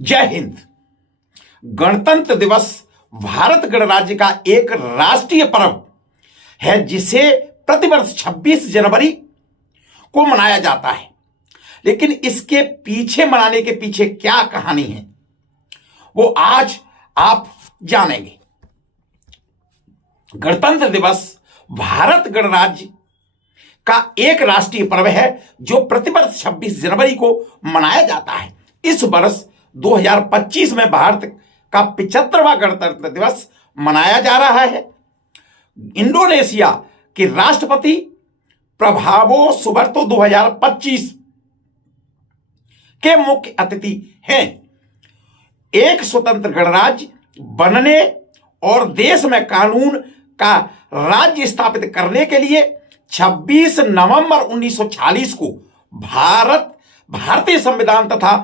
जय हिंद। गणतंत्र दिवस भारत गणराज्य का एक राष्ट्रीय पर्व है जिसे प्रतिवर्ष 26 जनवरी को मनाया जाता है। लेकिन इसके पीछे मनाने के पीछे क्या कहानी है वो आज आप जानेंगे। गणतंत्र दिवस भारत गणराज्य का एक राष्ट्रीय पर्व है जो प्रतिवर्ष 26 जनवरी को मनाया जाता है। इस वर्ष 2025 में भारत का 75वां गणतंत्र दिवस मनाया जा रहा है। इंडोनेशिया के राष्ट्रपति प्रभावो सुबर्तो 2025 के मुख्य अतिथि हैं। एक स्वतंत्र गणराज्य बनने और देश में कानून का राज्य स्थापित करने के लिए 26 नवंबर 1946 को भारतीय संविधान तथा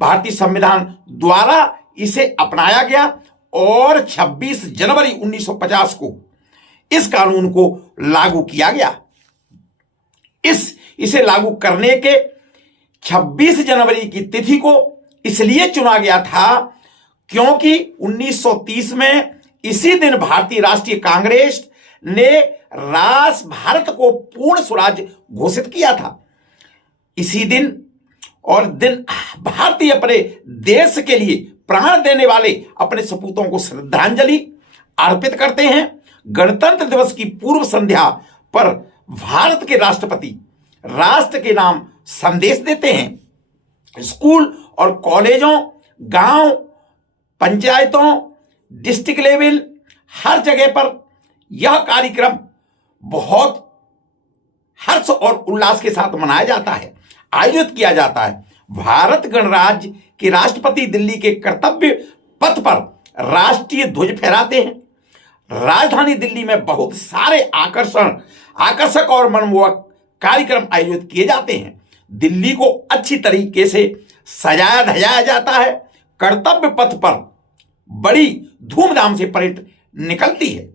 भारतीय संविधान द्वारा इसे अपनाया गया और 26 जनवरी 1950 को इस कानून को लागू किया गया। इसे लागू करने के 26 जनवरी की तिथि को इसलिए चुना गया था क्योंकि 1930 में इसी दिन भारतीय राष्ट्रीय कांग्रेस ने भारत को पूर्ण स्वराज्य घोषित किया था। इसी दिन भारतीय अपने देश के लिए प्राण देने वाले अपने सपूतों को श्रद्धांजलि अर्पित करते हैं। गणतंत्र दिवस की पूर्व संध्या पर भारत के राष्ट्रपति राष्ट्र के नाम संदेश देते हैं। स्कूल और कॉलेजों, गांव, पंचायतों, डिस्ट्रिक्ट लेवल हर जगह पर यह कार्यक्रम बहुत हर्ष और उल्लास के साथ मनाया जाता है, आयोजित किया जाता है। भारत गणराज्य के राष्ट्रपति दिल्ली के कर्तव्य पथ पर राष्ट्रीय ध्वज फहराते हैं। राजधानी दिल्ली में बहुत सारे आकर्षक और मनमोहक कार्यक्रम आयोजित किए जाते हैं। दिल्ली को अच्छी तरीके से सजाया धजाया जाता है। कर्तव्य पथ पर बड़ी धूमधाम से परेड निकलती है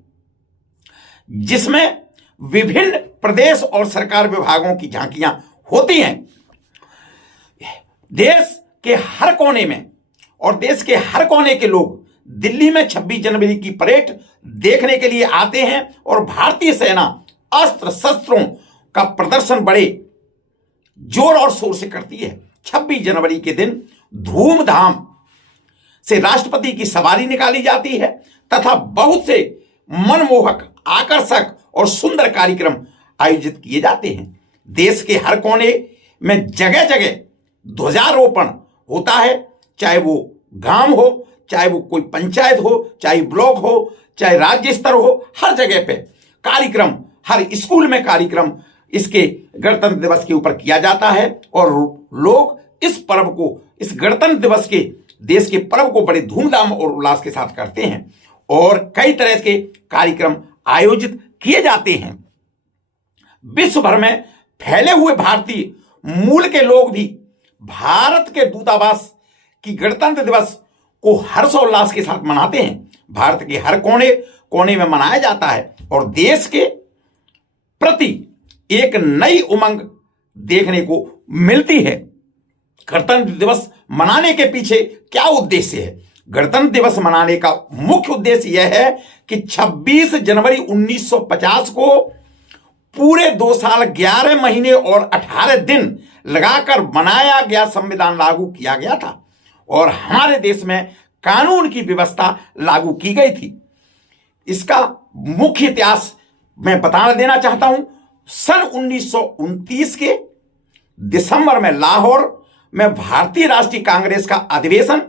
जिसमें विभिन्न प्रदेश और सरकार विभागों की झांकियां होती हैं। देश के हर कोने में और देश के हर कोने के लोग दिल्ली में 26 जनवरी की परेड देखने के लिए आते हैं और भारतीय सेना अस्त्र शस्त्रों का प्रदर्शन बड़े जोर और शोर से करती है। 26 जनवरी के दिन धूमधाम से राष्ट्रपति की सवारी निकाली जाती है तथा बहुत से मनमोहक, आकर्षक और सुंदर कार्यक्रम आयोजित किए जाते हैं। देश के हर कोने में जगह जगह ध्वजारोपण होता है, चाहे वो गांव हो, चाहे वो कोई पंचायत हो, चाहे ब्लॉक हो, चाहे राज्य स्तर हो, हर जगह पे कार्यक्रम, हर स्कूल में कार्यक्रम इसके गणतंत्र दिवस के ऊपर किया जाता है और लोग इस पर्व को, इस गणतंत्र दिवस के देश के पर्व को बड़े धूमधाम और उल्लास के साथ करते हैं और कई तरह के कार्यक्रम आयोजित किए जाते हैं। विश्व भर में फैले हुए भारतीय मूल के लोग भी भारत के दूतावास की गणतंत्र दिवस को हर्षोल्लास के साथ मनाते हैं। भारत के हर कोने कोने में मनाया जाता है और देश के प्रति एक नई उमंग देखने को मिलती है। गणतंत्र दिवस मनाने के पीछे क्या उद्देश्य है? गणतंत्र दिवस मनाने का मुख्य उद्देश्य यह है कि 26 जनवरी 1950 को पूरे 2 साल 11 महीने और 18 दिन लगाकर बनाया गया संविधान लागू किया गया था और हमारे देश में कानून की व्यवस्था लागू की गई थी। इसका मुख्य इतिहास मैं बता देना चाहता हूं। सन 1929 के दिसंबर में लाहौर में भारतीय राष्ट्रीय कांग्रेस का अधिवेशन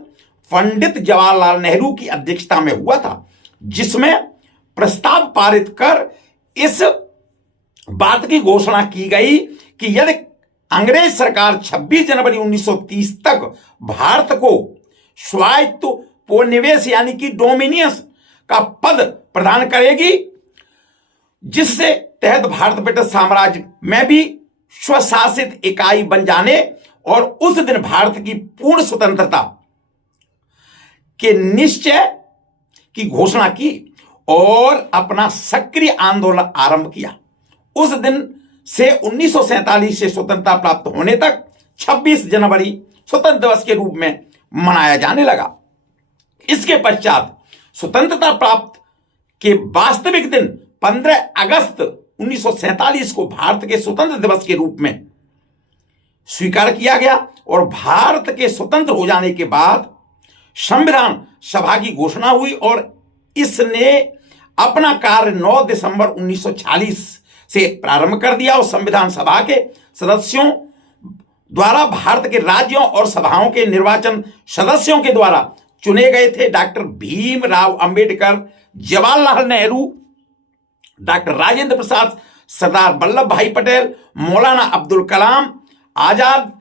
पंडित जवाहरलाल नेहरू की अध्यक्षता में हुआ था, जिसमें प्रस्ताव पारित कर इस बात की घोषणा की गई कि यदि अंग्रेज सरकार 26 जनवरी 1930 तक भारत को स्वायत्त निवेश यानी कि डोमिनियंस का पद प्रदान करेगी, जिससे तहत भारत ब्रिटिश साम्राज्य में भी स्वशासित इकाई बन जाने और उस दिन भारत की पूर्ण स्वतंत्रता के निश्चय की घोषणा की और अपना सक्रिय आंदोलन आरंभ किया। उस दिन से 1947 से स्वतंत्रता प्राप्त होने तक 26 जनवरी स्वतंत्र दिवस के रूप में मनाया जाने लगा। इसके पश्चात स्वतंत्रता प्राप्त के वास्तविक दिन 15 अगस्त 1947 को भारत के स्वतंत्र दिवस के रूप में स्वीकार किया गया और भारत के स्वतंत्र हो जाने के बाद संविधान सभा की घोषणा हुई और इसने अपना कार्य 9 दिसंबर 1946 से प्रारंभ कर दिया और संविधान सभा के सदस्यों द्वारा भारत के राज्यों और सभाओं के निर्वाचन सदस्यों के द्वारा चुने गए थे डॉक्टर भीमराव अंबेडकर, जवाहरलाल नेहरू, डॉक्टर राजेंद्र प्रसाद, सरदार वल्लभ भाई पटेल, मौलाना अब्दुल कलाम आजाद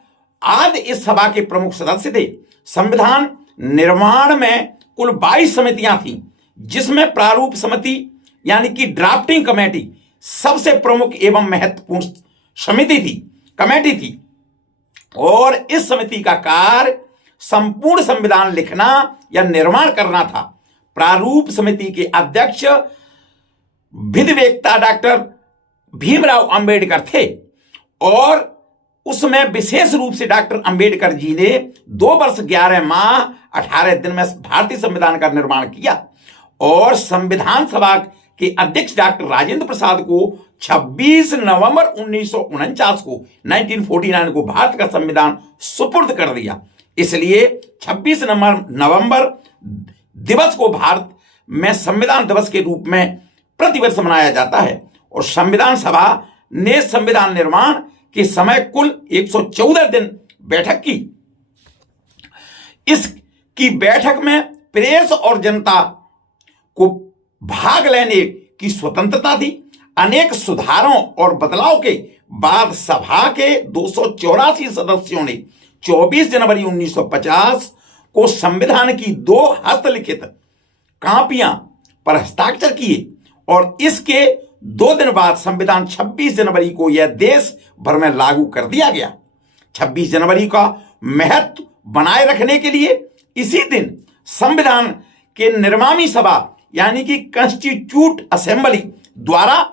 आदि इस सभा के प्रमुख सदस्य थे। संविधान निर्माण में कुल 22 समितियां थीं, जिसमें प्रारूप समिति यानी कि ड्राफ्टिंग कमेटी सबसे प्रमुख एवं महत्वपूर्ण कमेटी थी और इस समिति का कार्य संपूर्ण संविधान लिखना या निर्माण करना था। प्रारूप समिति के अध्यक्ष विधिवेत्ता डॉक्टर भीमराव अंबेडकर थे और उसमें विशेष रूप से डॉक्टर अंबेडकर जी ने 2 वर्ष 11 माह 18 दिन में भारतीय संविधान का निर्माण किया और संविधान सभा के अध्यक्ष डॉक्टर राजेंद्र प्रसाद को 26 नवंबर 1949 को 1949 को भारत का संविधान सुपुर्द कर दिया। इसलिए 26 नवंबर दिवस को भारत में संविधान दिवस के रूप में प्रतिवर्ष मनाया जाता है और संविधान सभा ने संविधान निर्माण के समय कुल 114 दिन बैठक की। इसकी बैठक में प्रेस और जनता को भाग लेने की स्वतंत्रता थी। अनेक सुधारों और बदलाव के बाद सभा के 284 सदस्यों ने 24 जनवरी 1950 को संविधान की 2 हस्तलिखित कापियां पर हस्ताक्षर किए और इसके 2 दिन बाद संविधान 26 जनवरी को यह देश भर में लागू कर दिया गया। 26 जनवरी का महत्व बनाए रखने के लिए इसी दिन संविधान के निर्माणी सभा यानी कि कॉन्स्टिट्यूट असेंबली द्वारा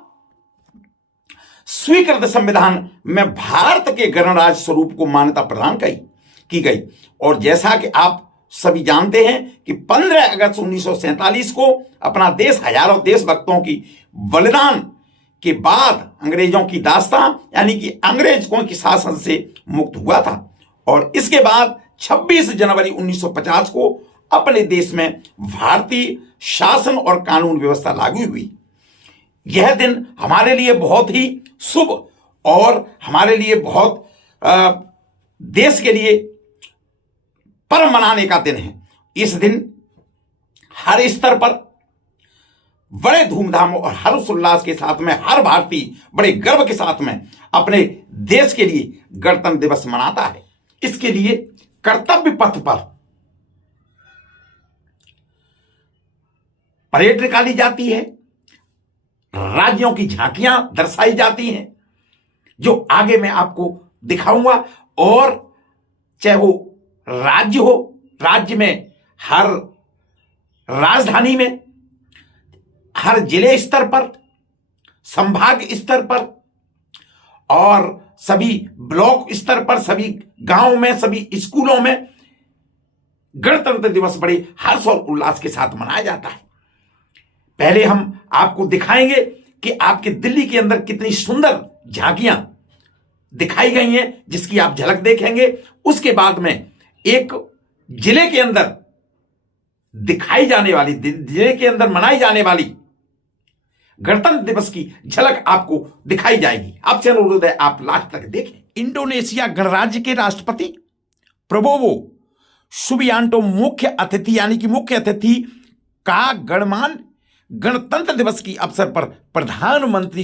स्वीकृत संविधान में भारत के गणराज्य स्वरूप को मान्यता प्रदान की गई। और जैसा कि आप सभी जानते हैं कि 15 अगस्त 1947 को अपना देश हजारों देशभक्तों की बलिदान के बाद अंग्रेजों की दास्तां यानी कि अंग्रेजों की शासन से मुक्त हुआ था और इसके बाद 26 जनवरी 1950 को अपने देश में भारतीय शासन और कानून व्यवस्था लागू हुई। यह दिन हमारे लिए बहुत ही शुभ और हमारे लिए बहुत देश के लिए पर्व मनाने का दिन है। इस दिन हर स्तर पर बड़े धूमधाम और हर्षोल्लास के साथ में हर भारतीय बड़े गर्व के साथ में अपने देश के लिए गणतंत्र दिवस मनाता है। इसके लिए कर्तव्य पथ पर परेड निकाली जाती है, राज्यों की झांकियां दर्शाई जाती हैं जो आगे मैं आपको दिखाऊंगा और चाहे वो राज्य हो, राज्य में हर राजधानी में, हर जिले स्तर पर, संभाग स्तर पर और सभी ब्लॉक स्तर पर, सभी गांव में, सभी स्कूलों में गणतंत्र दिवस बड़े हर्ष और उल्लास के साथ मनाया जाता है। पहले हम आपको दिखाएंगे कि आपके दिल्ली के अंदर कितनी सुंदर झांकियां दिखाई गई हैं जिसकी आप झलक देखेंगे। उसके बाद में एक जिले के अंदर दिखाई जाने वाली, जिले के अंदर मनाई जाने वाली गणतंत्र दिवस की झलक आपको दिखाई जाएगी। आपसे अनुरोध है आप लास्ट तक देखें। इंडोनेशिया गणराज्य के राष्ट्रपति प्रबोवो सुबियांटो मुख्य अतिथि यानी कि मुख्य अतिथि का गणतंत्र दिवस की अवसर पर प्रधानमंत्री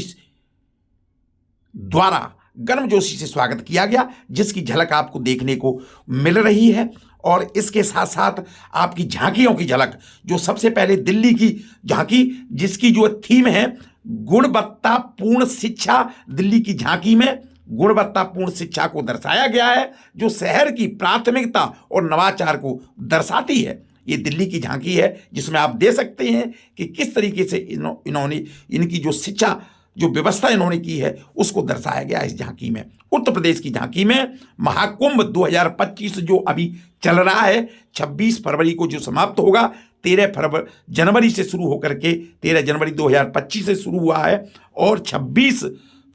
द्वारा गर्मजोशी से स्वागत किया गया, जिसकी झलक आपको देखने को मिल रही है। और इसके साथ साथ आपकी झांकियों की झलक, जो सबसे पहले दिल्ली की झांकी जिसकी जो थीम है गुणवत्तापूर्ण शिक्षा, दिल्ली की झांकी में गुणवत्तापूर्ण शिक्षा को दर्शाया गया है जो शहर की प्राथमिकता और नवाचार को दर्शाती है। ये दिल्ली की झांकी है जिसमें आप देख सकते हैं कि किस तरीके से इन्होंने इनकी जो शिक्षा जो व्यवस्था इन्होंने की है उसको दर्शाया गया इस झांकी में। उत्तर प्रदेश की झांकी में महाकुंभ 2025 जो अभी चल रहा है, 26 फरवरी को जो समाप्त होगा, 13 जनवरी से शुरू होकर के 13 जनवरी 2025 से शुरू हुआ है और 26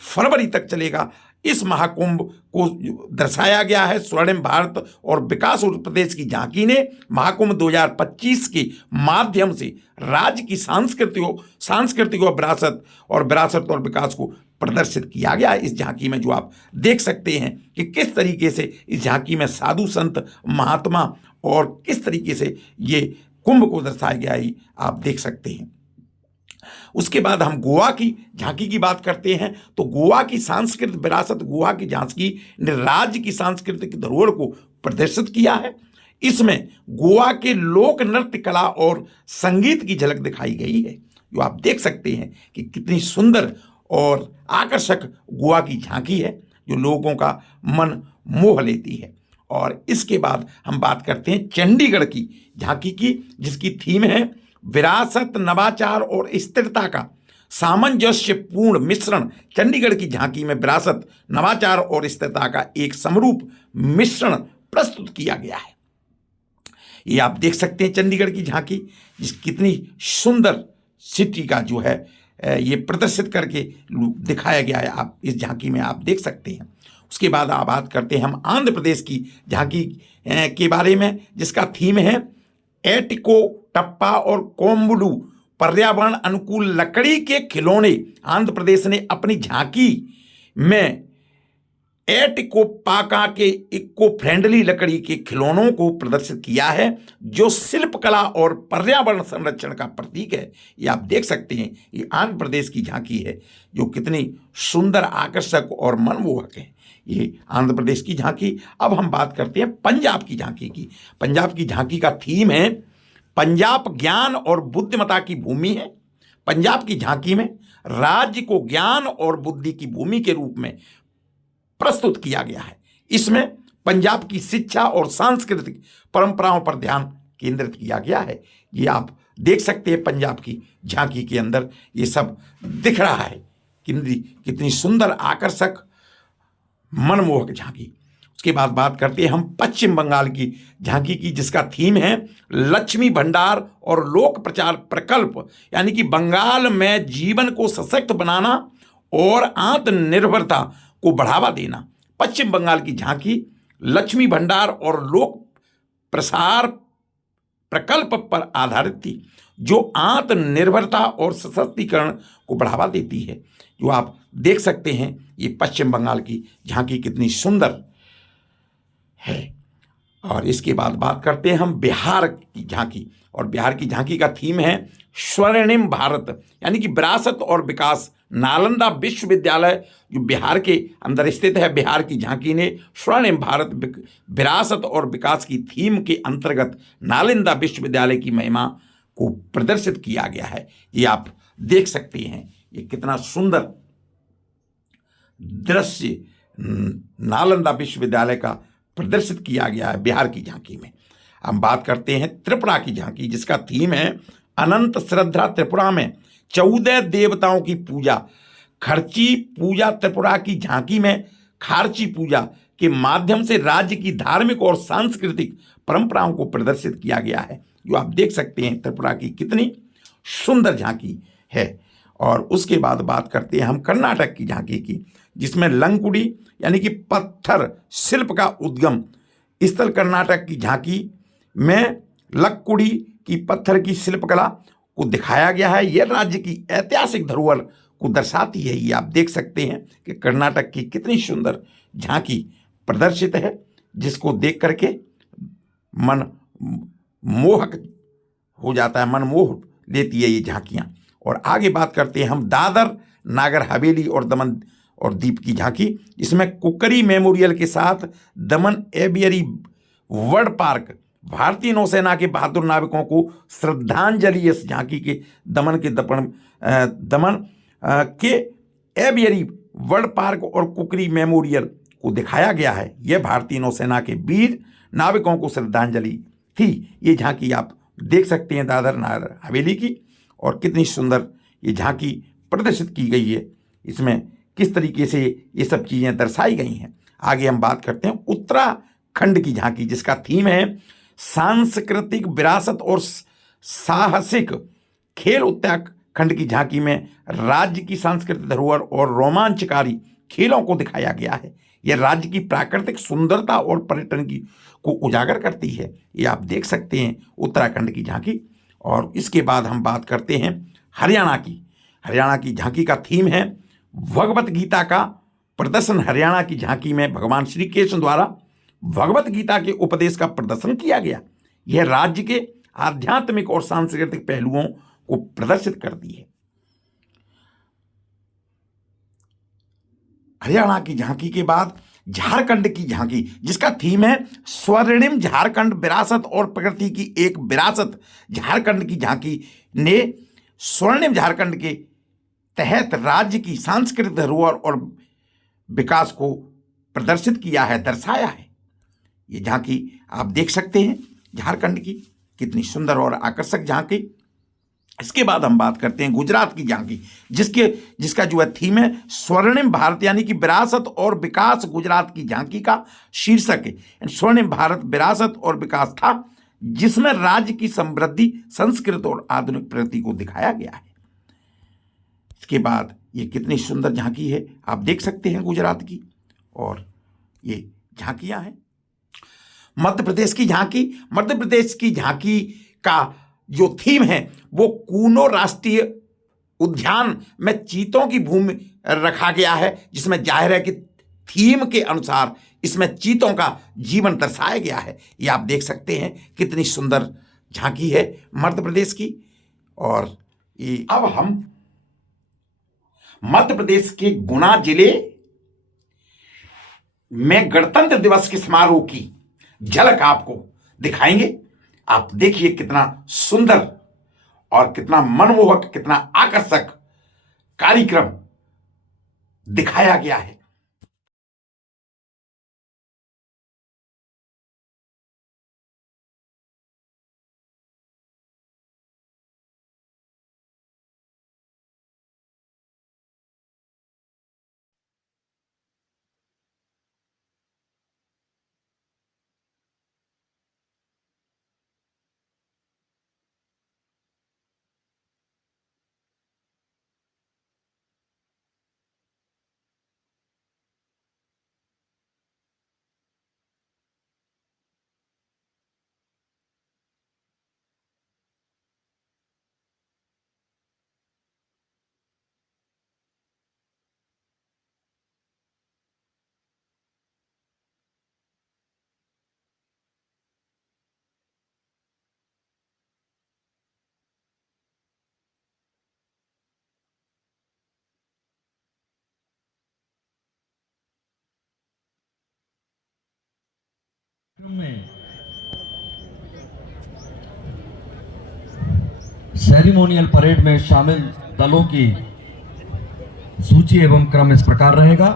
फरवरी तक चलेगा। इस महाकुंभ को दर्शाया गया है स्वर्णिम भारत और विकास उत्तर प्रदेश की झांकी ने महाकुंभ 2025 के माध्यम से राज्य की सांस्कृतिक और विरासत और विकास को प्रदर्शित किया गया है। इस झांकी में जो आप देख सकते हैं कि किस तरीके से इस झांकी में साधु संत महात्मा और किस तरीके से ये कुंभ को दर्शाया गया है, आप देख सकते हैं। उसके बाद हम गोवा की झांकी की बात करते हैं तो गोवा की सांस्कृतिक विरासत, गोवा की झांकी ने राज्य की सांस्कृतिक धरोहर को प्रदर्शित किया है। इसमें गोवा के लोक नृत्य कला और संगीत की झलक दिखाई गई है, जो आप देख सकते हैं कि कितनी सुंदर और आकर्षक गोवा की झांकी है, जो लोगों का मन मोह लेती है। और इसके बाद हम बात करते हैं चंडीगढ़ की झांकी की, जिसकी थीम है विरासत, नवाचार और स्थिरता का सामंजस्यपूर्ण मिश्रण। चंडीगढ़ की झांकी में विरासत, नवाचार और स्थिरता का एक समरूप मिश्रण प्रस्तुत किया गया है। ये आप देख सकते हैं चंडीगढ़ की झांकी, कितनी सुंदर सिटी का जो है ये प्रदर्शित करके दिखाया गया है, आप इस झांकी में आप देख सकते हैं। उसके बाद आप बात करते हैं हम आंध्र प्रदेश की झांकी के बारे में, जिसका थीम है एटिको टप्पा और कोम्बुलू पर्यावरण अनुकूल लकड़ी के खिलौने। आंध्र प्रदेश ने अपनी झांकी में एटिकोपाका के इको फ्रेंडली लकड़ी के खिलौनों को प्रदर्शित किया है, जो शिल्पकला और पर्यावरण संरक्षण का प्रतीक है। ये आप देख सकते हैं, ये आंध्र प्रदेश की झांकी है जो कितनी सुंदर, आकर्षक और मनमोहक है। ये आंध्र प्रदेश की झांकी। अब हम बात करते हैं पंजाब की झांकी की। पंजाब की झांकी का थीम है पंजाब ज्ञान और बुद्धिमता की भूमि है। पंजाब की झांकी में राज्य को ज्ञान और बुद्धि की भूमि के रूप में प्रस्तुत किया गया है। इसमें पंजाब की शिक्षा और सांस्कृतिक परंपराओं पर ध्यान केंद्रित किया गया है। ये आप देख सकते हैं पंजाब की झांकी के अंदर ये सब दिख रहा है, कितनी सुंदर, आकर्षक, मनमोहक झांकी। उसके बाद बात करते हैं हम पश्चिम बंगाल की झांकी की, जिसका थीम है लक्ष्मी भंडार और लोक प्रचार प्रकल्प, यानी कि बंगाल में जीवन को सशक्त बनाना और आत्मनिर्भरता को बढ़ावा देना। पश्चिम बंगाल की झांकी लक्ष्मी भंडार और लोक प्रसार प्रकल्प पर आधारित थी, जो आत्मनिर्भरता और सशक्तिकरण को बढ़ावा देती है। जो आप देख सकते हैं ये पश्चिम बंगाल की झांकी कितनी सुंदर है। और इसके बाद बात करते हैं हम बिहार की झांकी, और बिहार की झांकी का थीम है स्वर्णिम भारत, यानी कि विरासत और विकास। नालंदा विश्वविद्यालय जो बिहार के अंदर स्थित है, बिहार की झांकी ने स्वर्णिम भारत, विरासत और विकास की थीम के अंतर्गत नालंदा विश्वविद्यालय की महिमा को प्रदर्शित किया गया है। ये आप देख सकते हैं, ये कितना सुंदर दृश्य नालंदा विश्वविद्यालय का प्रदर्शित किया गया है बिहार की झांकी में। हम बात करते हैं त्रिपुरा की झांकी, जिसका थीम है अनंत श्रद्धा। त्रिपुरा में 14 देवताओं की पूजा। खर्ची पूजा त्रिपुरा की झांकी में खारची पूजा के माध्यम से राज्य की धार्मिक और सांस्कृतिक परंपराओं को प्रदर्शित किया गया है, जो आप देख सकते हैं त्रिपुरा की कितनी सुंदर झांकी है। और उसके बाद बात करते हैं हम कर्नाटक की झांकी की, जिसमें लंकुड़ी यानी कि पत्थर शिल्प का उद्गम स्थल। कर्नाटक की झांकी में लक्कुड़ी की पत्थर की शिल्पकला को दिखाया गया है। यह राज्य की ऐतिहासिक धरोहर को दर्शाती है। ये आप देख सकते हैं कि कर्नाटक की कितनी सुंदर झांकी प्रदर्शित है, जिसको देख करके मन मोहक हो जाता है, मन मोह लेती है ये झांकियाँ। और आगे बात करते हैं हम दादर नागर हवेली और दमन और दीप की झांकी, इसमें कुकरी मेमोरियल के साथ दमन एवियरी वर्ल्ड पार्क भारतीय नौसेना के बहादुर नाविकों को श्रद्धांजलि। इस झांकी के दमन के एवियरी वर्ल्ड पार्क और कुकरी मेमोरियल को दिखाया गया है। यह भारतीय नौसेना के वीर नाविकों को श्रद्धांजलि थी। ये झांकी आप देख सकते हैं दादर नागर हवेली की, और कितनी सुंदर ये झांकी प्रदर्शित की गई है, इसमें किस तरीके से ये सब चीज़ें दर्शाई गई हैं। आगे हम बात करते हैं उत्तराखंड की झांकी, जिसका थीम है सांस्कृतिक विरासत और साहसिक खेल। उत्तराखंड की झांकी में राज्य की सांस्कृतिक धरोहर और रोमांचकारी खेलों को दिखाया गया है। यह राज्य की प्राकृतिक सुंदरता और पर्यटन की को उजागर करती है। ये आप देख सकते हैं उत्तराखंड की झांकी। और इसके बाद हम बात करते हैं हरियाणा की। हरियाणा की झांकी का थीम है भगवत गीता का प्रदर्शन। हरियाणा की झांकी में भगवान श्री कृष्ण द्वारा भगवत गीता के उपदेश का प्रदर्शन किया गया। यह राज्य के आध्यात्मिक और सांस्कृतिक पहलुओं को प्रदर्शित करती है। हरियाणा की झांकी के बाद झारखंड की झांकी, जिसका थीम है स्वर्णिम झारखंड विरासत और प्रकृति की एक विरासत। झारखंड की झांकी ने स्वर्णिम झारखंड के तहत राज्य की सांस्कृतिक धरोहर और विकास को प्रदर्शित किया है, दर्शाया है। ये झांकी आप देख सकते हैं झारखंड की, कितनी सुंदर और आकर्षक झांकी। इसके बाद हम बात करते हैं गुजरात की झांकी, जिसका जो है थीम है स्वर्णिम भारत, यानी कि विरासत और विकास। गुजरात की झांकी का शीर्षक है स्वर्णिम भारत विरासत और विकास था, जिसमें राज्य की समृद्धि, संस्कृति और आधुनिक प्रगति को दिखाया गया है। इसके बाद ये कितनी सुंदर झांकी है आप देख सकते हैं गुजरात की। और ये झांकियां हैं मध्य प्रदेश की झांकी। मध्य प्रदेश की झांकी का जो थीम है वो कूनो राष्ट्रीय उद्यान में चीतों की भूमि रखा गया है, जिसमें जाहिर है कि थीम के अनुसार इसमें चीतों का जीवन दर्शाया गया है। ये आप देख सकते हैं कितनी सुंदर झांकी है मध्य प्रदेश की। और ये अब हम मध्य प्रदेश के गुना जिले में गणतंत्र दिवस के समारोह की झलक आपको दिखाएंगे। आप देखिए कितना सुंदर और कितना मनमोहक, कितना आकर्षक कार्यक्रम दिखाया गया है। सेरेमोनियल परेड में शामिल दलों की सूची एवं क्रम इस प्रकार रहेगा।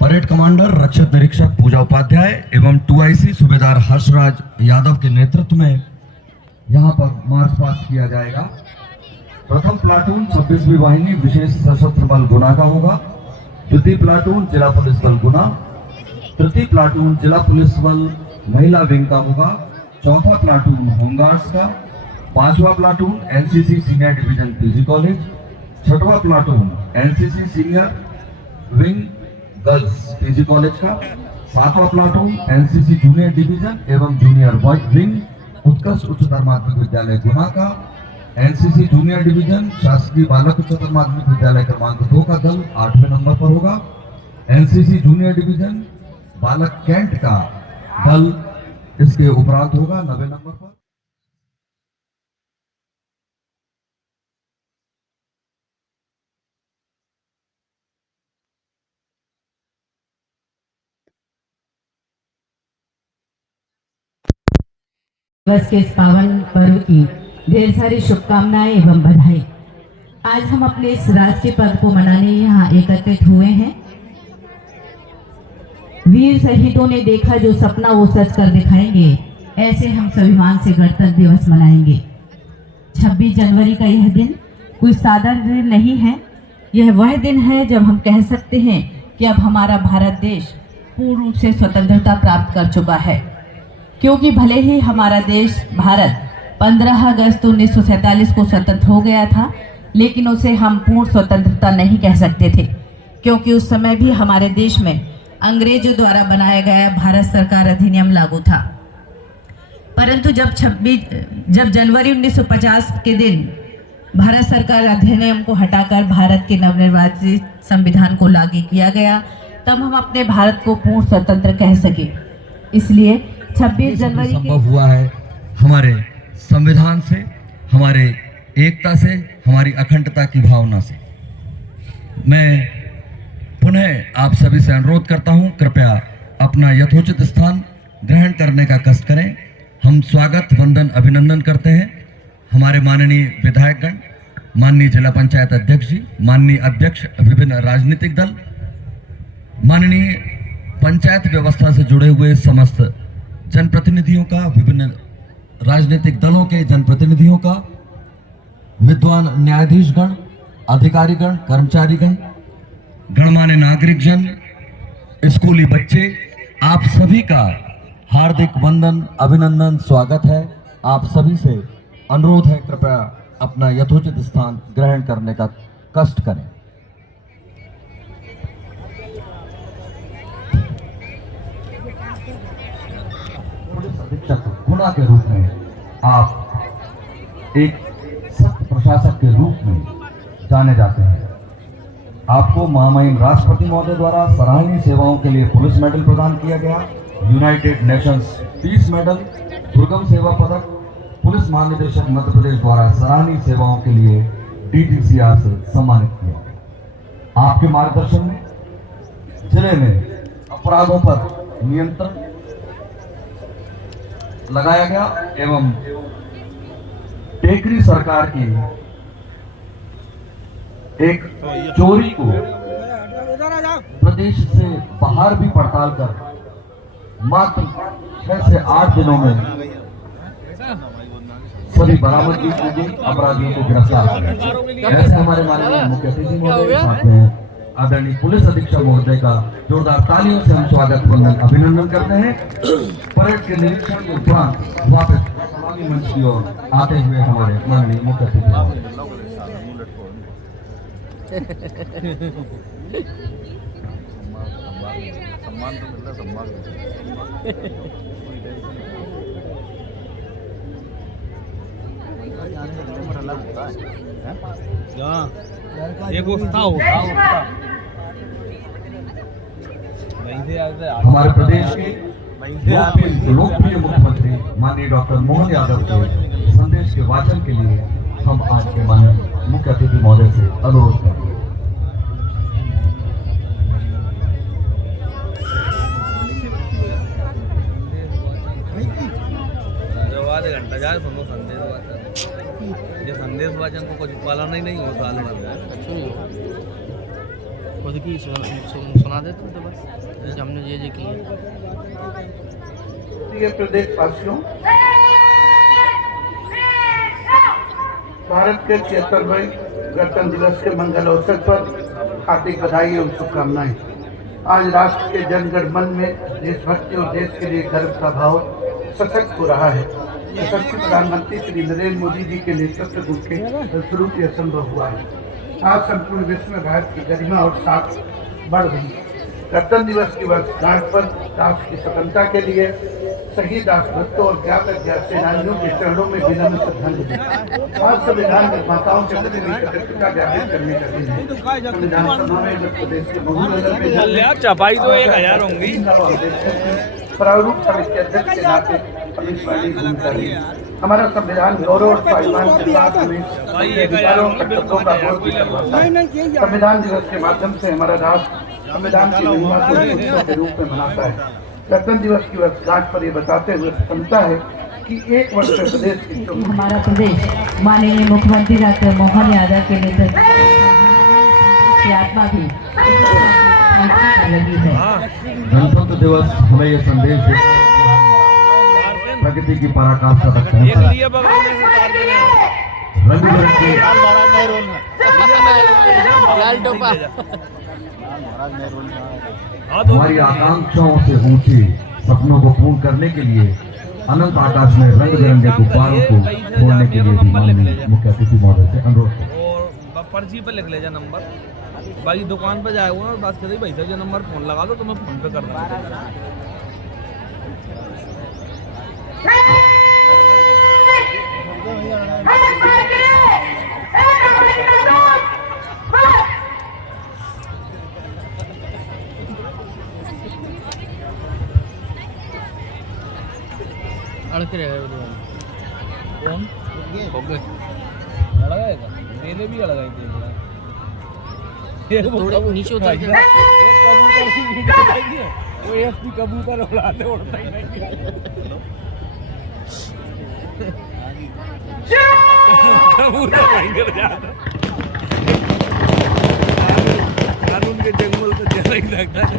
परेड कमांडर रक्षक निरीक्षक पूजा उपाध्याय एवं 2IC सूबेदार हर्षराज यादव के नेतृत्व में यहां पर मार्च पास्ट किया जाएगा। प्रथम प्लाटून 26वीं वाहिनी विशेष सशस्त्र बल गुना का होगा। द्वितीय प्लाटून जिला पुलिस बल गुना। तृतीय प्लाटून जिला पुलिस बल महिला विंग का होगा। चौथा प्लाटून होमगार्ड्स का। पांचवा platoon NCC senior division PG college. छठवां platoon NCC senior wing girls PG college का। सातवां प्लाटून एनसीसी जूनियर डिवीजन एवं जूनियर बॉयज विंग उत्कर्ष उच्चतर माध्यमिक विद्यालय गुना का। एनसीसी जूनियर डिवीजन शासकीय बालक उच्चतर माध्यमिक विद्यालय क्रमांक 2 का दल 8वें नंबर पर होगा। एनसीसी जूनियर डिवीजन बालक कैंट का दल इसके उपरांत होगा 9वें नंबर पर। दिवस के इस पावन पर्व की ढेर सारी शुभकामनाएं एवं बधाई। आज हम अपने इस राष्ट्रीय पर्व को मनाने यहाँ एकत्रित हुए हैं। वीर शहीदों ने देखा जो सपना वो सच कर दिखाएंगे, ऐसे हम स्वाभिमान से गणतंत्र दिवस मनाएंगे। 26 जनवरी का यह दिन कोई साधारण दिन नहीं है। यह वह दिन है जब हम कह सकते हैं कि अब हमारा भारत देश पूर्ण रूप से स्वतंत्रता प्राप्त कर चुका है, क्योंकि भले ही हमारा देश भारत 15 अगस्त 1947 को स्वतंत्र हो गया था, लेकिन उसे हम पूर्ण स्वतंत्रता नहीं कह सकते थे, क्योंकि उस समय भी हमारे देश में अंग्रेजों द्वारा बनाया गया भारत सरकार अधिनियम लागू था। परंतु जब जनवरी 1950 के दिन भारत सरकार अधिनियम को हटाकर भारत के नवनिर्वाचित संविधान को लागू किया गया, तब हम अपने भारत को पूर्ण स्वतंत्र कह सके। इसलिए 26 जनवरी संभव हुआ है हमारे संविधान से, हमारे एकता से, हमारी अखंडता की भावना से। मैं पुनः आप सभी से अनुरोध करता हूं, कृपया अपना यथोचित स्थान ग्रहण करने का कष्ट करें। हम स्वागत, वंदन, अभिनंदन करते हैं हमारे माननीय विधायकगण, माननीय जिला पंचायत अध्यक्ष जी, माननीय अध्यक्ष विभिन्न राजनीतिक दल, माननीय पंचायत व्यवस्था से जुड़े हुए समस्त जनप्रतिनिधियों का, विभिन्न राजनीतिक दलों के जनप्रतिनिधियों का, विद्वान न्यायाधीशगण, अधिकारीगण, कर्मचारीगण, गणमान्य नागरिकजन, स्कूली बच्चे, आप सभी का हार्दिक वंदन, अभिनंदन, स्वागत है। आप सभी से अनुरोध है, कृपया अपना यथोचित स्थान ग्रहण करने का कष्ट करें। पुलिस अधीक्षक गुना के रूप में आप एक सख्त प्रशासक के रूप में जाने जाते हैं। आपको महामहिम राष्ट्रपति महोदय द्वारा सराहनीय सेवाओं के लिए पुलिस मेडल प्रदान किया गया, यूनाइटेड नेशंस पीस मेडल, दुर्गम सेवा पदक, पुलिस महानिदेशक मध्य प्रदेश द्वारा सराहनीय सेवाओं के लिए DTCR से सम्मानित किया। आपके मार्गदर्शन में जिले में अपराधों पर नियंत्रण लगाया गया एवं टेकरी सरकार की एक चोरी को प्रदेश से बाहर भी पड़ताल कर मात्र 6 से 8 दिनों में सभी बरामदगी की अपराधियों को गिरफ्तार किया। ऐसे हमारे माननीय मुख्य अतिथि महोदय साथ में आदरणीय पुलिस अधीक्षक महोदय का जोरदार तालियों से हम स्वागत, वंदन, अभिनंदन करते हैं। परेड के निरीक्षण के उपरांत वापस समागम मंच की ओर आते हुए हमारे माननीय मुख्य अतिथि महोदय। सम्मान तो मिलता, सम्मान हमारे प्रदेश के लोकप्रिय मुख्यमंत्री माननीय डॉक्टर मोहन यादव के संदेश के वाचन के लिए हम आज के माननीय मुख्य अतिथि महोदय से अनुरोध करते हैं। आधे घंटा जाए सुनो संदेश वाचन, ये संदेश वाचन को कुछ पालन ही नहीं हो साल भर खुद की सुना देते तो बस हमने ये की है। प्रदेश वासियों, भारत के 76वें गणतंत्र दिवस के मंगल अवसर पर हार्दिक बधाई एवं शुभकामनाएं। आज राष्ट्र के जनगण मन में देशभक्ति और देश के लिए गर्व का भाव सशक्त हो रहा है। यशस्वी प्रधानमंत्री श्री नरेंद्र मोदी जी के नेतृत्व के फलस्वरूप यह संभव हुआ है। आज संपूर्ण विश्व में भारत की गरिमा और साख बढ़ रही है। गणतंत्र दिवस की वर्षगांठ पर राष्ट्र की स्वतंत्रता के लिए शहीद राष्ट्रभक्तों और ज्ञात अज्ञात सेनानियों के चरणों में विनम्र श्रद्धांजलि। आज संविधान निर्माताओं के प्रति कृतज्ञता ज्ञापित करने का दिन है। संविधान सभा में उत्तर प्रदेश के बहुनगर में चपाई तो 1000 होंगी। प्रारूप समिति अध्यक्ष के नाते पुलिसवाली भूमिका रही। हमारा संविधान गौरव और स्वाभिमान के साथ हमें अधिकारों और कर्तव्यों का बोध भी करवाता है। संविधान दिवस के माध्यम से हमारा राष्ट्र संविधान की महिमा को उत्सव के रूप में मनाता है। गणतंत्र दिवस की वर्षगांठ पर ये बताते हुए क्षमता है कि एक वर्ष में प्रदेश की हमारा प्रदेश माननीय मुख्यमंत्री डॉक्टर मोहन यादव के नेतृत्व की आत्मा भी लगी है। गणतंत्र दिवस हमें यह संदेश देता है प्रगति की पराकाष्ठा तक पहुंचा। रंग बिरंगे लाल टोपा हमारी आकांक्षाओं से ऊंचे सपनों को पूर्ण करने के लिए अनंत आकाश में रंग बिरंगे गुब्बारों को छोड़ने के लिए भी माननीय मुख्य अतिथि महोदय से अनुरोध है। और पर्ची पे लिख ले जा नंबर, बाकी दुकान पे जाएगा और बात करें भाई साहब जो नंबर फोन लगा दो तो मैं फोन पे कर दूँगा। अड़क रहेगा कौन ओके अड़गाएगा? पहले भी अड़गाई थी थोड़ी नीचे उतर के वो एफपी कबूतर उड़ाते उड़ता ही नहीं कबूतर वहीं गिर जाता। कानून के जंगल तो ज्यादा ही लगता है।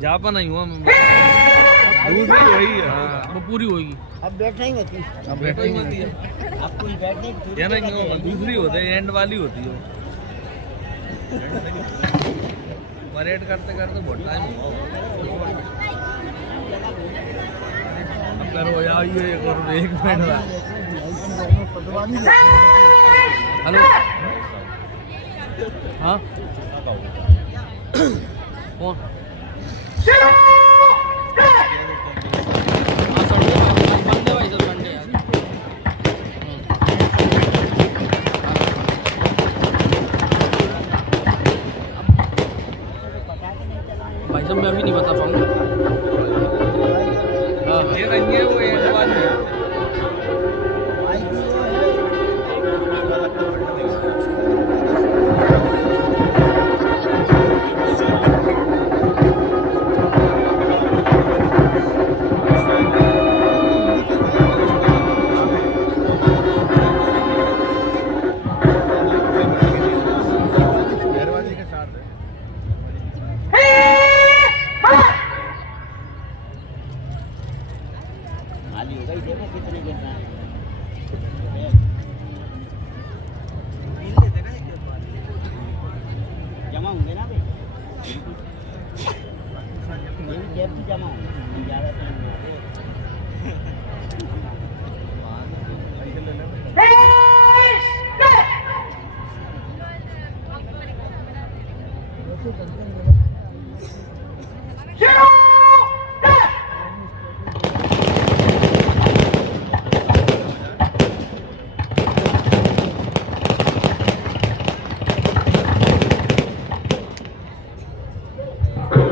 जापा नहीं हुआ दूसरी वही है, वो पूरी होगी। अब बैठना ही होती अब बैठा ही होती है, आपको बैठने की या नहीं वो दूसरी होती है, एंड वाली होती है। परेड करते करते बहुत टाइम हुआ। अब करो यार ये करो, एक मिनट हेलो हाँ कौन संडे भाई सर संडे यार भाई साहब मैं अभी नहीं बता पाऊंगा। ये नहीं है वो एंड वाली है। जमा होंगे ना भाई कैब भी जमा होंगे ज़्यादा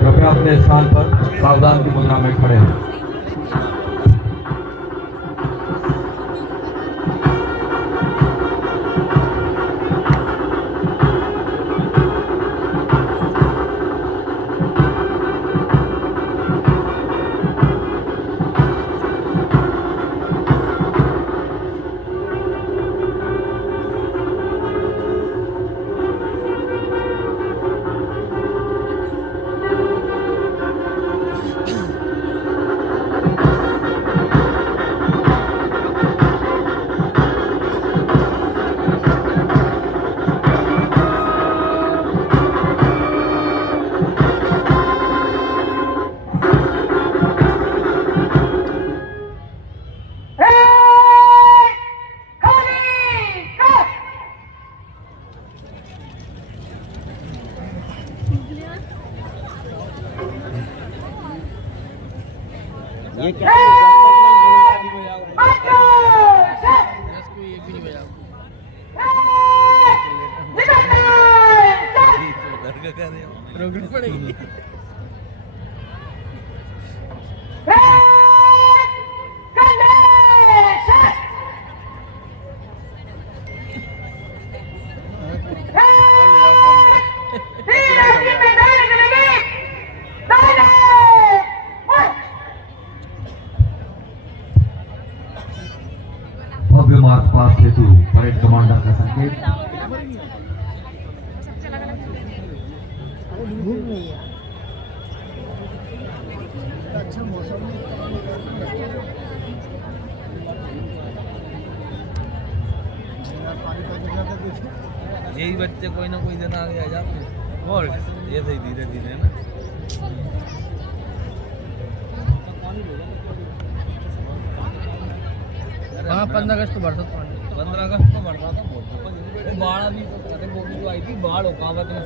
कृपया अपने स्थान पर सावधान की मुद्रा में खड़े हैं। ये क्या इसको एक भी नहीं बजा रोकनी पड़ेगी। मार्च पास्ट हेतु परेड कमांडर का संकेत। घूम रही है अच्छा मौसम यही बच्चे कोई ना कोई दिन आगे आ जाते हैं और ये सही धीरे धीरे ना। हाँ 15 अगस्त को बढ़ता था 15 अगस्त को बढ़ता था बहुत बाढ़ अभी तो वो भी जो आई थी बाढ़ ओकावत में।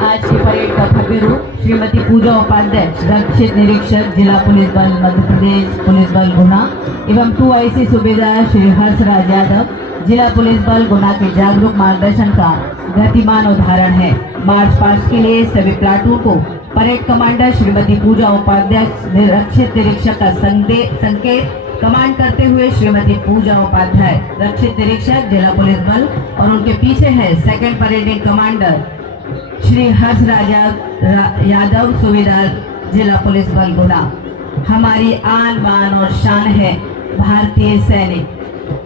आज की परेड का भव्य रूप श्रीमती पूजा उपाध्याय रक्षित निरीक्षक जिला पुलिस बल मध्य प्रदेश पुलिस बल गुना एवं 2IC सूबेदार श्री हर्षराज यादव जिला पुलिस बल गुना के जागरूक मार्गदर्शन का गतिमान उदाहरण है। मार्च पास्ट के लिए सभी प्लाटून को परेड कमांडर श्रीमती पूजा उपाध्याय रक्षित निरीक्षक का संकेत कमांड करते हुए श्रीमती पूजा उपाध्याय रक्षित निरीक्षक जिला पुलिस बल और उनके पीछे है सेकंड परेडिंग कमांडर श्री हर्षराज यादव सूबेदार जिला पुलिस बल गुना। हमारी आन बान और शान है भारतीय सैनिक।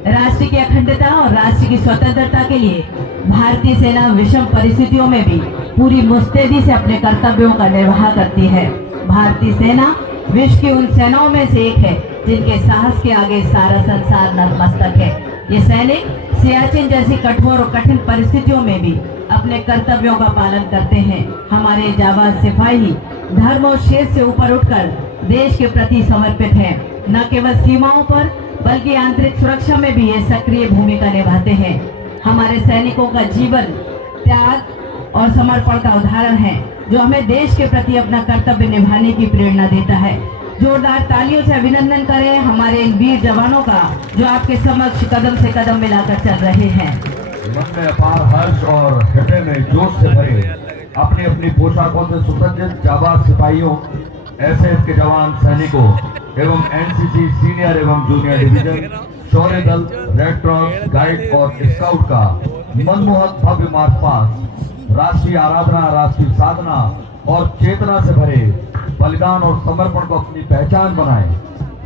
राष्ट्र की अखंडता और राष्ट्र की स्वतंत्रता के लिए भारतीय सेना विषम परिस्थितियों में भी पूरी मुस्तैदी से अपने कर्तव्यों का निर्वाह करती है। भारतीय सेना विश्व की उन सेनाओं में से एक है जिनके साहस के आगे सारा संसार नतमस्तक है। ये सैनिक सियाचिन जैसी कठोर और कठिन परिस्थितियों में भी अपने कर्तव्यों का पालन करते हैं। हमारे जाबाज सिपाही धर्म और क्षेत्र से ऊपर उठकर देश के प्रति समर्पित हैं। न केवल सीमाओं पर बल्कि आंतरिक सुरक्षा में भी ये सक्रिय भूमिका निभाते हैं। हमारे सैनिकों का जीवन त्याग और समर्पण का उदाहरण है जो हमें देश के प्रति अपना कर्तव्य निभाने की प्रेरणा देता है। जोरदार तालियों से अभिनंदन करें हमारे इन वीर जवानों का जो आपके समक्ष कदम से कदम मिलाकर चल रहे हैं। मन में अपार हर्ष और हृदय में जोश से भरे अपनी अपनी पोशाकों से सुसज्जित जाबाज सिपाहियों, एसएएफ के जवान सैनिकों एवं एनसीसी सीनियर एवं जूनियर डिवीजन, शौर्य दल, रेड क्रॉस, गाइड और स्काउट का मनमोहक भव्य मार्च पास्ट राष्ट्रीय आराधना, राष्ट्रीय साधना और चेतना से भरे बलिदान और समर्पण को अपनी पहचान बनाए।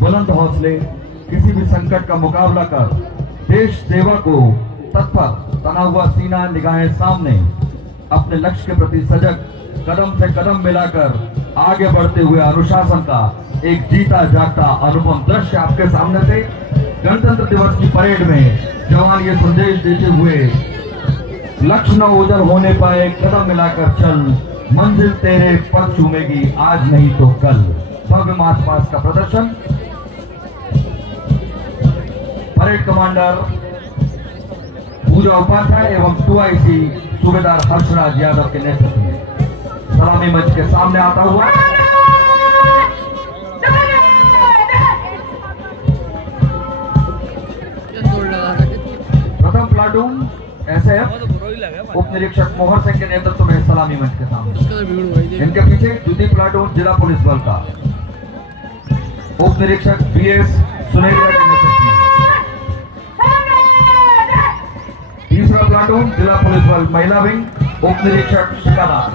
बुलंद हौसले, किसी भी संकट का मुकाबला कर देश सेवा को तत्पर, तना हुआ सीना, निगाहें सामने, अपने लक्ष्य के प्रति सजग, कदम से कदम मिलाकर आगे बढ़ते हुए अनुशासन का एक जीता जागता अनुपम दृश्य आपके सामने से। गणतंत्र दिवस की परेड में जवान ये संदेश देते हुए, लक्ष्य न ओझल होने पाए, कदम मिलाकर चल, मंजिल तेरे पद चूमेगी आज नहीं तो कल। भव्य मार्च पास्ट का प्रदर्शन परेड कमांडर पूजा उपाध्याय एवं 2IC सूबेदार हर्षराज यादव के नेतृत्व में सलामी मंच के सामने आता हुआ प्रथम प्लाटून एसएएफ उप निरीक्षक मोहर सिंह के नेतृत्व में सलामी मंच के सामने। इनके पीछे द्वितीय प्लाटून जिला पुलिस बल का उप निरीक्षक BS सुनेरिया के नेतृत्व में। तीसरा प्लाटून जिला पुलिस बल महिला विंग उप निरीक्षक ठिकादार।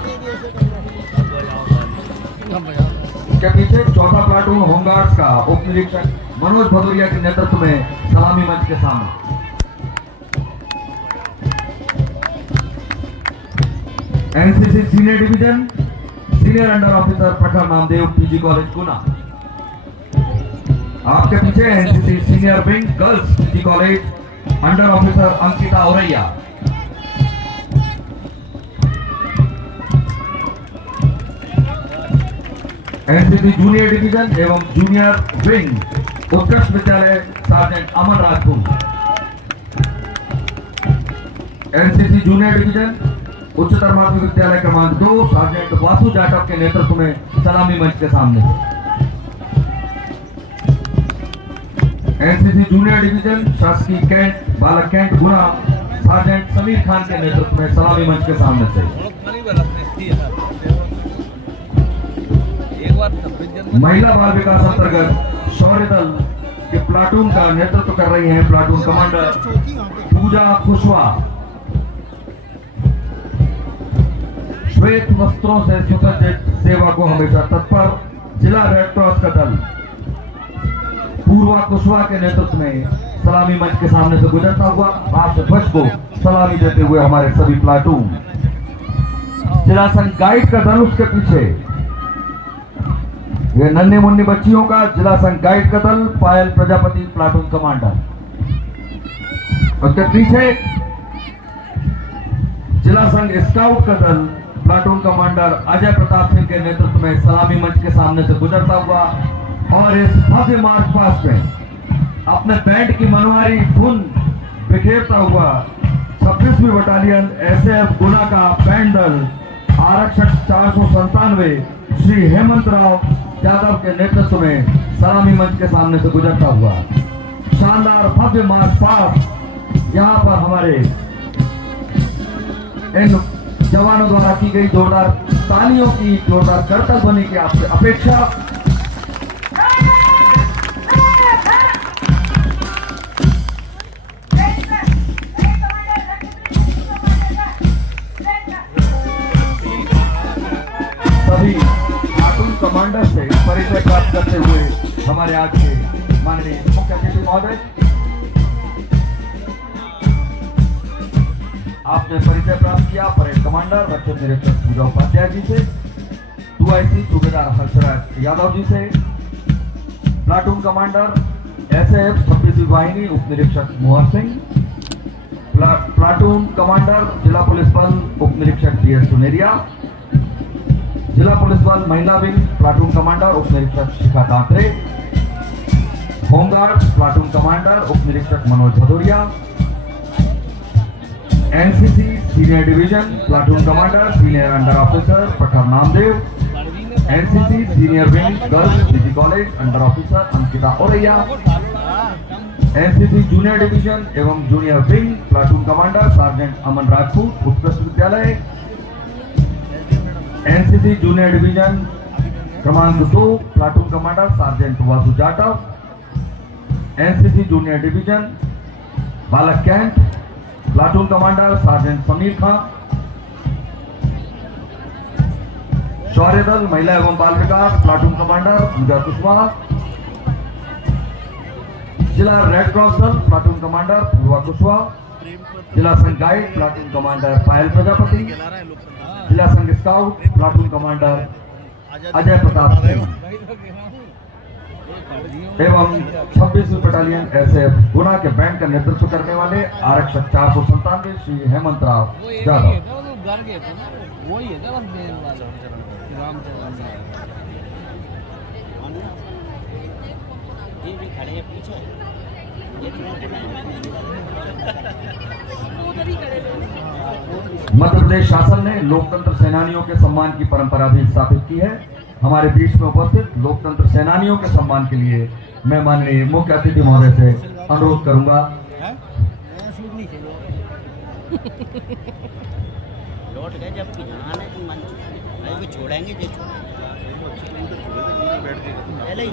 इसके पीछे चौथा प्लाटून होमगार्ड्स का उप निरीक्षक मनोज भदौरिया के नेतृत्व में सलामी मंच के सामने। NCC senior division senior under officer Prakhar Namdev PG college गुना। आपके पीछे NCC senior wing girls PG college under officer Ankita Auraiya. NCC junior division एवं जूनियर विंग उत्कृष्ट विद्यालय sergeant Aman Rajput. NCC junior division उच्चतर माध्यमिक विद्यालय क्रमांक 2 सार्जेंट वासु जाटव के नेतृत्व में सलामी मंच के सामने। एनसीसी जूनियर डिवीजन शासकीय कैंट बालक कैंट गुना सार्जेंट समीर खान के नेतृत्व में सलामी मंच के सामने से। बात 26 जनवरी महिला बाल विकास अंतर्गत शौर्य दल के प्लाटून का नेतृत्व कर रही हैं प्लाटून कमांडर पूजा कुशवाहा। श्वेत वस्त्रों से सुसज्जित सेवा को हमेशा तत्पर जिला रेड क्रॉस का दल पूर्वा कुशवाहा के नेतृत्व में सलामी मंच के सामने से गुजरता हुआ राष्ट्रध्वज को सलामी देते हुए हमारे सभी प्लाटून, जिला संघ गाइड का दल उसके पीछे, ये नन्ही मुन्नी बच्चियों का जिला संघ गाइड का दल पायल प्रजापति प्लाटून कमांडर, उसके पीछे जिला संघ स्काउट का दल प्लाटून कमांडर अजय प्रताप सिंह के नेतृत्व में सलामी मंच के सामने से गुजरता हुआ और इस भव्य मार्च पास्ट में अपने बैंड की मनोहारी धुन बिखेरता हुआ 26वीं बटालियन एसएएफ गुना का बैंड दल आरक्षक 497 श्री हेमंत राव यादव के नेतृत्व में सलामी मंच के सामने से गुजरता हुआ शानदार भव्य मार्च पास्ट यहाँ पर हमारे इन जवानों द्वारा की गई जोरदार तालियों की जोरदार करतब ध्वनि की आपसे अपेक्षा। सभी प्लाटून कमांडर से परिचय प्राप्त करते हुए हमारे आज के माननीय मुख्य अतिथि महोदय, आपने परिचय प्राप्त किया परेड कमांडर रक्षक निरीक्षक पूजा उपाध्याय जी से, 2IC सूबेदार हर्षराज यादव जी से, प्लाटून कमांडर एसएएफ 26वीं वाहिनी उप निरीक्षक मोहन सिंह, प्लाटून कमांडर जिला पुलिस बल उप निरीक्षक DS सुनेरिया, जिला पुलिस बल महिला विंग प्लाटून कमांडर उप निरीक्षक Shikha Datre, home guard platoon commander उप निरीक्षक Manoj Bhadauria, NCC senior division platoon commander senior under officer Prakhar Namdev, NCC senior wing girls PG college under officer Ankita Auraiya, NCC junior division एवं junior wing platoon commander sergeant Aman Rajput उत्कृष्ट विद्यालय, NCC junior division क्रमांक 2 platoon commander sergeant Vasu Jatav, NCC junior division बालक cantt platoon commander sergeant Sameer Khan, शौर्य दल महिला एवं बाल विकास प्लाटून कमांडर पूजा कुशवाहा, जिला रेड क्रॉस दल प्लाटून कमांडर पूर्वा कुशवाहा, जिला संघ गाइड प्लाटून कमांडर पायल प्रजापति, जिला संघ scout platoon commander Ajay Pratap Singh एवं 26वीं बटालियन एसएएफ गुना के बैंड का नेतृत्व करने वाले आरक्षक 497 श्री हेमंत राव यादव। मध्य प्रदेश शासन ने लोकतंत्र सेनानियों के सम्मान की परंपरा भी स्थापित की है। हमारे बीच में उपस्थित लोकतंत्र सेनानियों के सम्मान के लिए मैं माननीय मुख्य अतिथि महोदय से अनुरोध करूंगा। लौट गए जब जहां है तो मन छोड़ेंगे जो पहले ही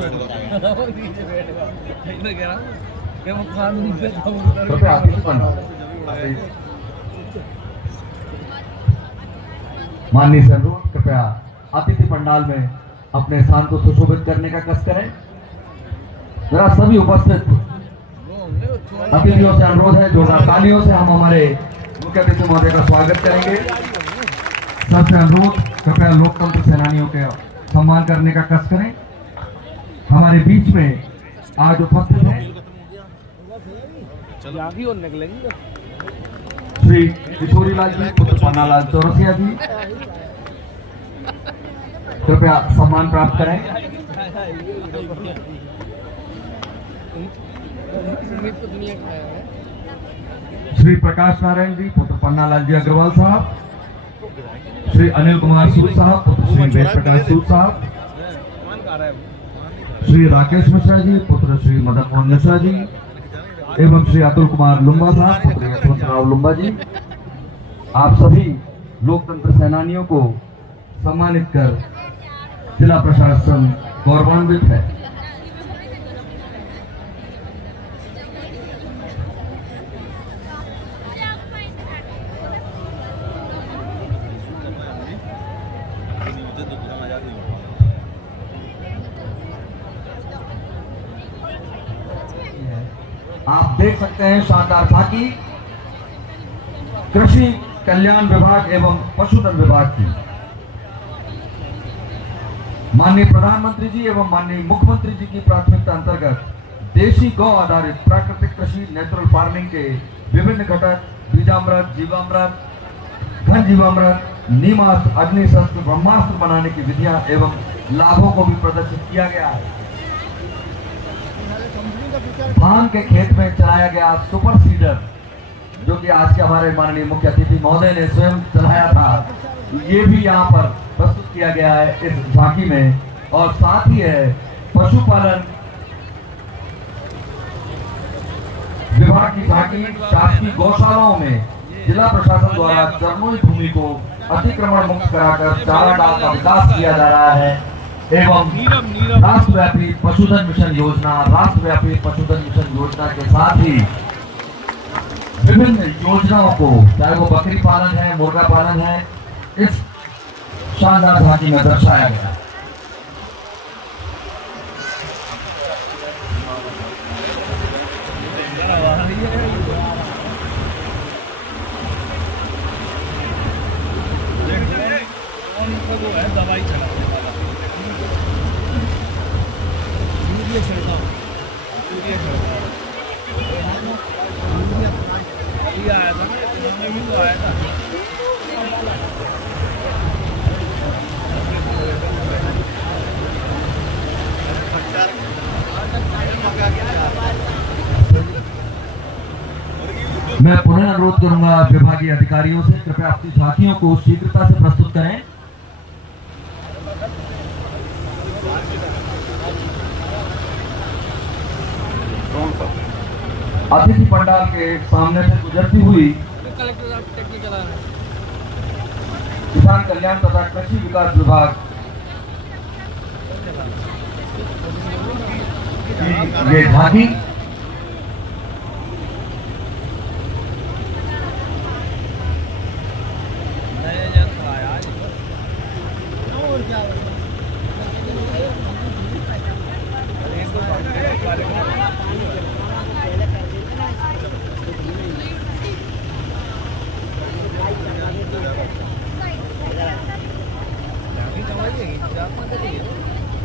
माननीय से अनुरोध, कृपया अतिथि पंडाल में अपने स्थान को सुशोभित करने का कष्ट करें। जरा सभी उपस्थित अतिथियों से अनुरोध है, जोरदार तालियों से हम हमारे मुख्य अतिथि महोदय का स्वागत करेंगे। सबसे अनुरोध, कृपया लोकतंत्र सेनानियों के सम्मान करने का कष्ट करें। हमारे बीच में आज उपस्थित हैं श्री किशोरीलाल जी पुत्र पन्नालाल चौरसिया जी, कृपया सम्मान प्राप्त करें। श्री प्रकाश नारायण जी पुत्र पन्नालाल जी अग्रवाल साहब, श्री अनिल कुमार सूद साहब पुत्र श्री वेद प्रकाश सूद साहब, श्री राकेश मिश्रा जी पुत्र श्री मदन मोहन मिश्रा जी एवं श्री अतुल कुमार लुम्बा साहब पुत्र यशवंत राव लुम्बा जी, आप सभी लोकतंत्र सेनानियों को सम्मानित कर जिला प्रशासन गौरवान्वित है। आप देख सकते हैं शानदार झांकी कृषि कल्याण विभाग एवं पशुधन विभाग की। माननीय प्रधानमंत्री जी एवं माननीय मुख्यमंत्री जी की प्राथमिकता अंतर्गत देशी गौ आधारित प्राकृतिक कृषि नेचुरल फार्मिंग के विभिन्न घटक बीजामृत, जीवामृत, घन जीवामृत, नीमास्त्र, अग्निशस्त्र, ब्रह्मास्त्र बनाने की विधियां एवं लाभों को भी प्रदर्शित किया गया है। धान के खेत में चलाया गया सुपर सीडर, जो कि आज के हमारे माननीय मुख्य अतिथि महोदय ने स्वयं चलाया था, ये भी यहाँ पर प्रस्तुत किया गया है इस झांकी में। और साथ ही है पशुपालन विभाग की झांकी। शासकीय गौशालाओं में जिला प्रशासन द्वारा चरनोई भूमि को अतिक्रमण मुक्त कराकर चारा डाल का विकास किया जा रहा है एवं राष्ट्रव्यापी पशुधन मिशन योजना के साथ ही विभिन्न योजनाओं को, चाहे वो बकरी पालन है, मुर्गा पालन है, इस शानदार झांकी में दर्शाया गया। दवाई आया था ना, भी तो आया था। मैं पुनः अनुरोध करूंगा विभागीय अधिकारियों से, कृपया अपनी झांकियों को शीघ्रता से प्रस्तुत करें। अतिथि पंडाल के सामने से गुजरती हुई किसान कल्याण तथा कृषि विकास विभाग ये झांकी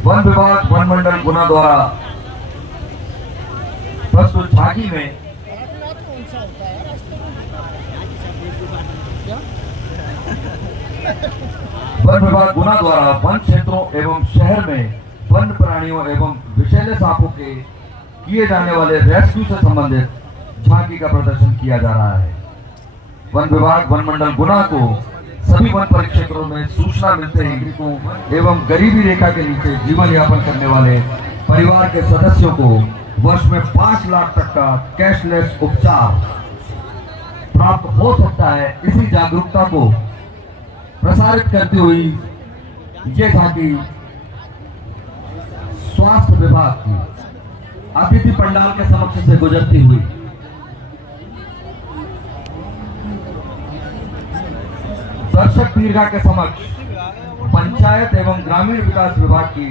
वन विभाग वन मंडल गुना द्वारा प्रस्तुत झांकी में वन विभाग गुना द्वारा वन क्षेत्रों एवं शहर में वन प्राणियों एवं विषैले सांपों के किए जाने वाले रेस्क्यू से संबंधित झांकी का प्रदर्शन किया जा रहा है। वन विभाग वन मंडल गुना को सभी वन परिक्षेत्रों में सूचना मिलते ही नागरिकों एवं गरीबी रेखा के नीचे जीवन यापन करने वाले परिवार के सदस्यों को वर्ष में 5 लाख तक का कैशलेस उपचार प्राप्त हो सकता है। इसी जागरूकता को प्रसारित करती हुई ये झांकी स्वास्थ्य विभाग की अतिथि पंडाल के समक्ष से गुजरती हुई दर्शक दीर्घा के समक्ष पंचायत एवं ग्रामीण विकास विभाग की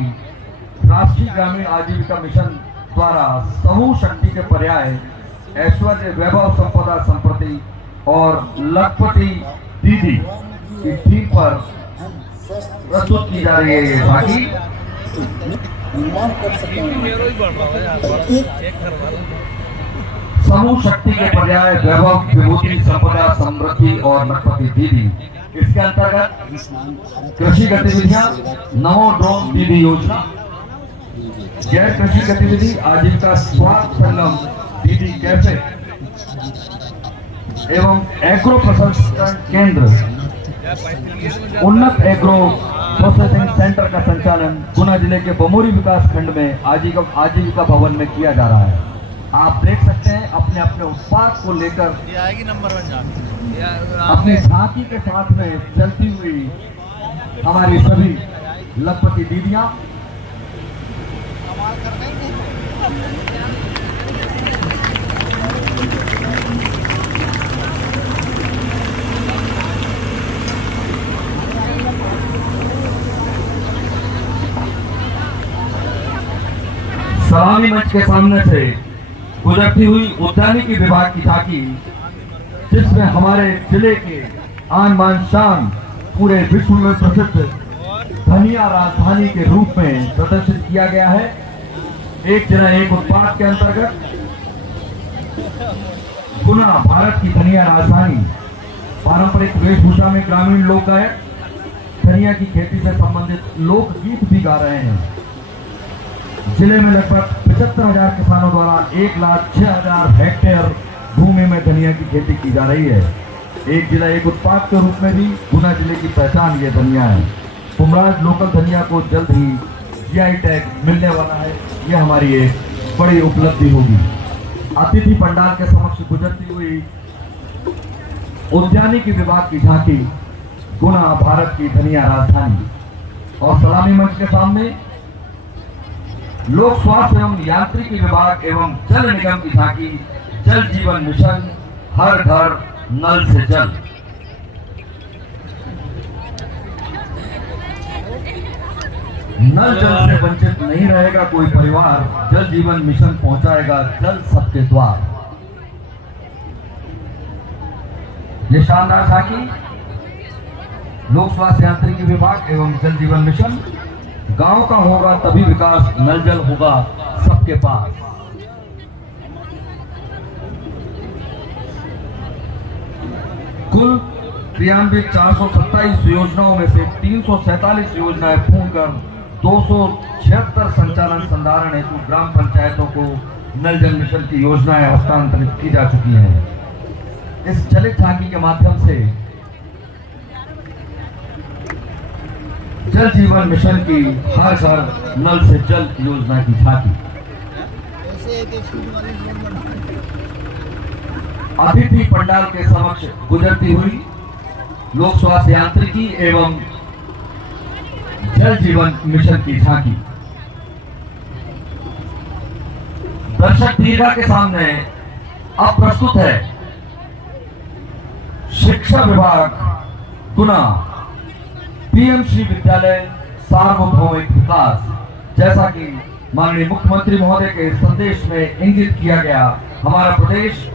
राष्ट्रीय ग्रामीण आजीविका मिशन द्वारा समूह शक्ति के पर्याय ऐश्वर्य वैभव संपदा संप्रति और लखपति दीदी की थीम पर प्रस्तुत की जा रही है। ये झांकी समूह शक्ति के पर्याय वैभव विभूति संपदा समृद्धि और लखपति दीदी। इसके अंतर्गत कृषि गतिविधियां नमो ड्रोन दीदी योजना, गैर कृषि गतिविधि आजीविका स्वास्थ्य संगम दीदी कैफे एवं एग्रो प्रसंस्करण केंद्र उन्नत एग्रो प्रोसेसिंग सेंटर का संचालन गुना जिले के बमोरी विकास खंड में आजीविका भवन में किया जा रहा है। आप देख सकते हैं अपने अपने उत्पाद को लेकर अपनी झांकी के साथ में चलती हुई हमारी सभी लखपति दीदियां, सलामी मंच के सामने से गुजरती हुई उद्यानिकी विभाग की झांकी, जिसमें हमारे जिले के आन बान शान पूरे विश्व में प्रसिद्ध धनिया राजधानी के रूप में प्रदर्शित किया गया है। एक जिला एक उत्पाद के अंतर्गत गुना भारत की धनिया राजधानी पारंपरिक वेशभूषा में ग्रामीण लोक गायक धनिया की खेती से संबंधित लोकगीत भी गा रहे हैं। जिले में लगभग 75,000 किसानों द्वारा 1,06,000 हेक्टेयर भूमि में धनिया की खेती की जा रही है। एक जिला एक उत्पाद के रूप में भी गुना जिले की पहचान ये धनिया है। कुमराज लोकल धनिया को जल्द ही जीआई टैग मिलने वाला है। यह हमारी एक बड़ी उपलब्धि होगी। अतिथि पंडाल के समक्ष गुजरती हुई उद्यानिकी विभाग की झांकी, गुना भारत की धनिया राजधानी, और सलामी मंच के सामने लोक स्वास्थ्य एवं यांत्रिकी विभाग एवं जल निगम की झांकी, जल जीवन मिशन, हर घर नल से जल। नल जल से वंचित नहीं रहेगा कोई परिवार, जल जीवन मिशन पहुंचाएगा जल सबके द्वार। ये शानदार झांकी लोक स्वास्थ्य यांत्रिकी विभाग एवं जल जीवन मिशन। गांव का होगा तभी विकास, नल जल होगा सबके पास। कुल क्रियान्वित 427 योजनाओं में से 347 योजनाएं पूर्ण कर 276 संचालन संधारण हेतु ग्राम पंचायतों को नल जल मिशन की योजनाएं हस्तांतरित की जा चुकी हैं। इस चलित झांकी के माध्यम से जल जीवन मिशन की हर घर नल से जल योजना की झांकी। अतिथि पंडाल के समक्ष गुजरती हुई लोक स्वास्थ्य यांत्रिकी एवं जल जीवन मिशन की झांकी। दर्शक दीर्घा के सामने अब प्रस्तुत है शिक्षा विभाग गुना पीएमसी विद्यालय सार्वभौमिक विकास। जैसा कि माननीय मुख्यमंत्री महोदय के संदेश में इंगित किया गया, हमारा प्रदेश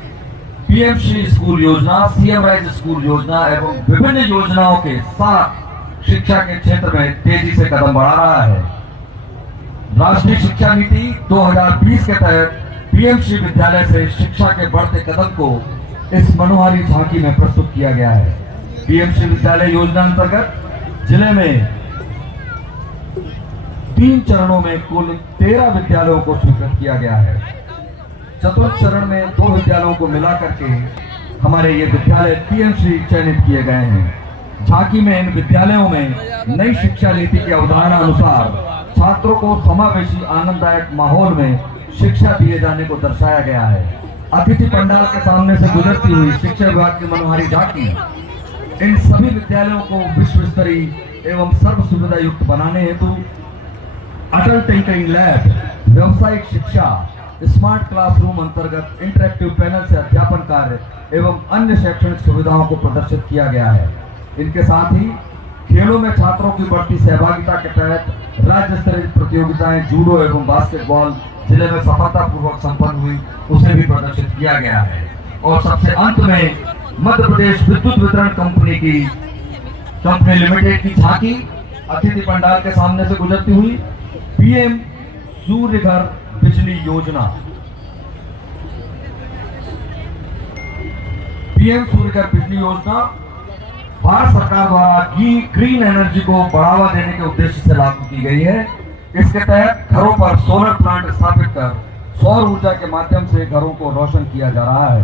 पीएमसी स्कूल योजना, सीएम राइज स्कूल योजना एवं विभिन्न योजनाओं के साथ शिक्षा के क्षेत्र में तेजी से कदम बढ़ा रहा है। राष्ट्रीय शिक्षा नीति 2020 के तहत पीएमसी विद्यालय से शिक्षा के बढ़ते कदम को इस मनोहारी झांकी में प्रस्तुत किया गया है। पीएमसी विद्यालय योजना अंतर्गत जिले में 3 चरणों में कुल 13 विद्यालयों को स्वीकृत किया गया है। चतुर्थ चरण में 2 विद्यालयों को मिलाकर के हमारे ये विद्यालय पीएमसी चयनित किए गए हैं। झांकी में इन विद्यालयों में नई शिक्षा नीति की अवधारणा अनुसार छात्रों को समावेशी आनंददायक माहौल में शिक्षा दिए जाने को दर्शाया गया है। अतिथि पंडाल के सामने से गुजरती हुई शिक्षा विभाग की मनोहारी झांकी इन सभी विद्यालयों को विश्व स्तरीय एवं सर्व सुविधा युक्त बनाने हेतु अटल टिंकरिंग लैब, व्यवसायिक शिक्षा, स्मार्ट क्लासरूम अंतर्गत इंटरैक्टिव पैनल से अध्यापन कार्य एवं अन्य शैक्षणिक सुविधाओं को प्रदर्शित किया गया है। इनके साथ ही खेलों में छात्रों की बढ़ती सहभागिता के तहत राज्य स्तरीय प्रतियोगिताएं जूडो एवं बास्केटबॉल जिले में सफलतापूर्वक संपन्न हुई, उसे भी प्रदर्शित किया गया है। और सबसे अंत में मध्य प्रदेश विद्युत वितरण कंपनी लिमिटेड की झांकी अतिथि पंडाल के सामने से गुजरती हुई पीएम सूर्य घर बिजली योजना। पीएम सूर्य घर बिजली योजना भारत सरकार द्वारा ग्रीन एनर्जी को बढ़ावा देने के उद्देश्य से लागू की गई है। इसके तहत घरों पर सोलर प्लांट स्थापित कर सौर ऊर्जा के माध्यम से घरों को रोशन किया जा रहा है।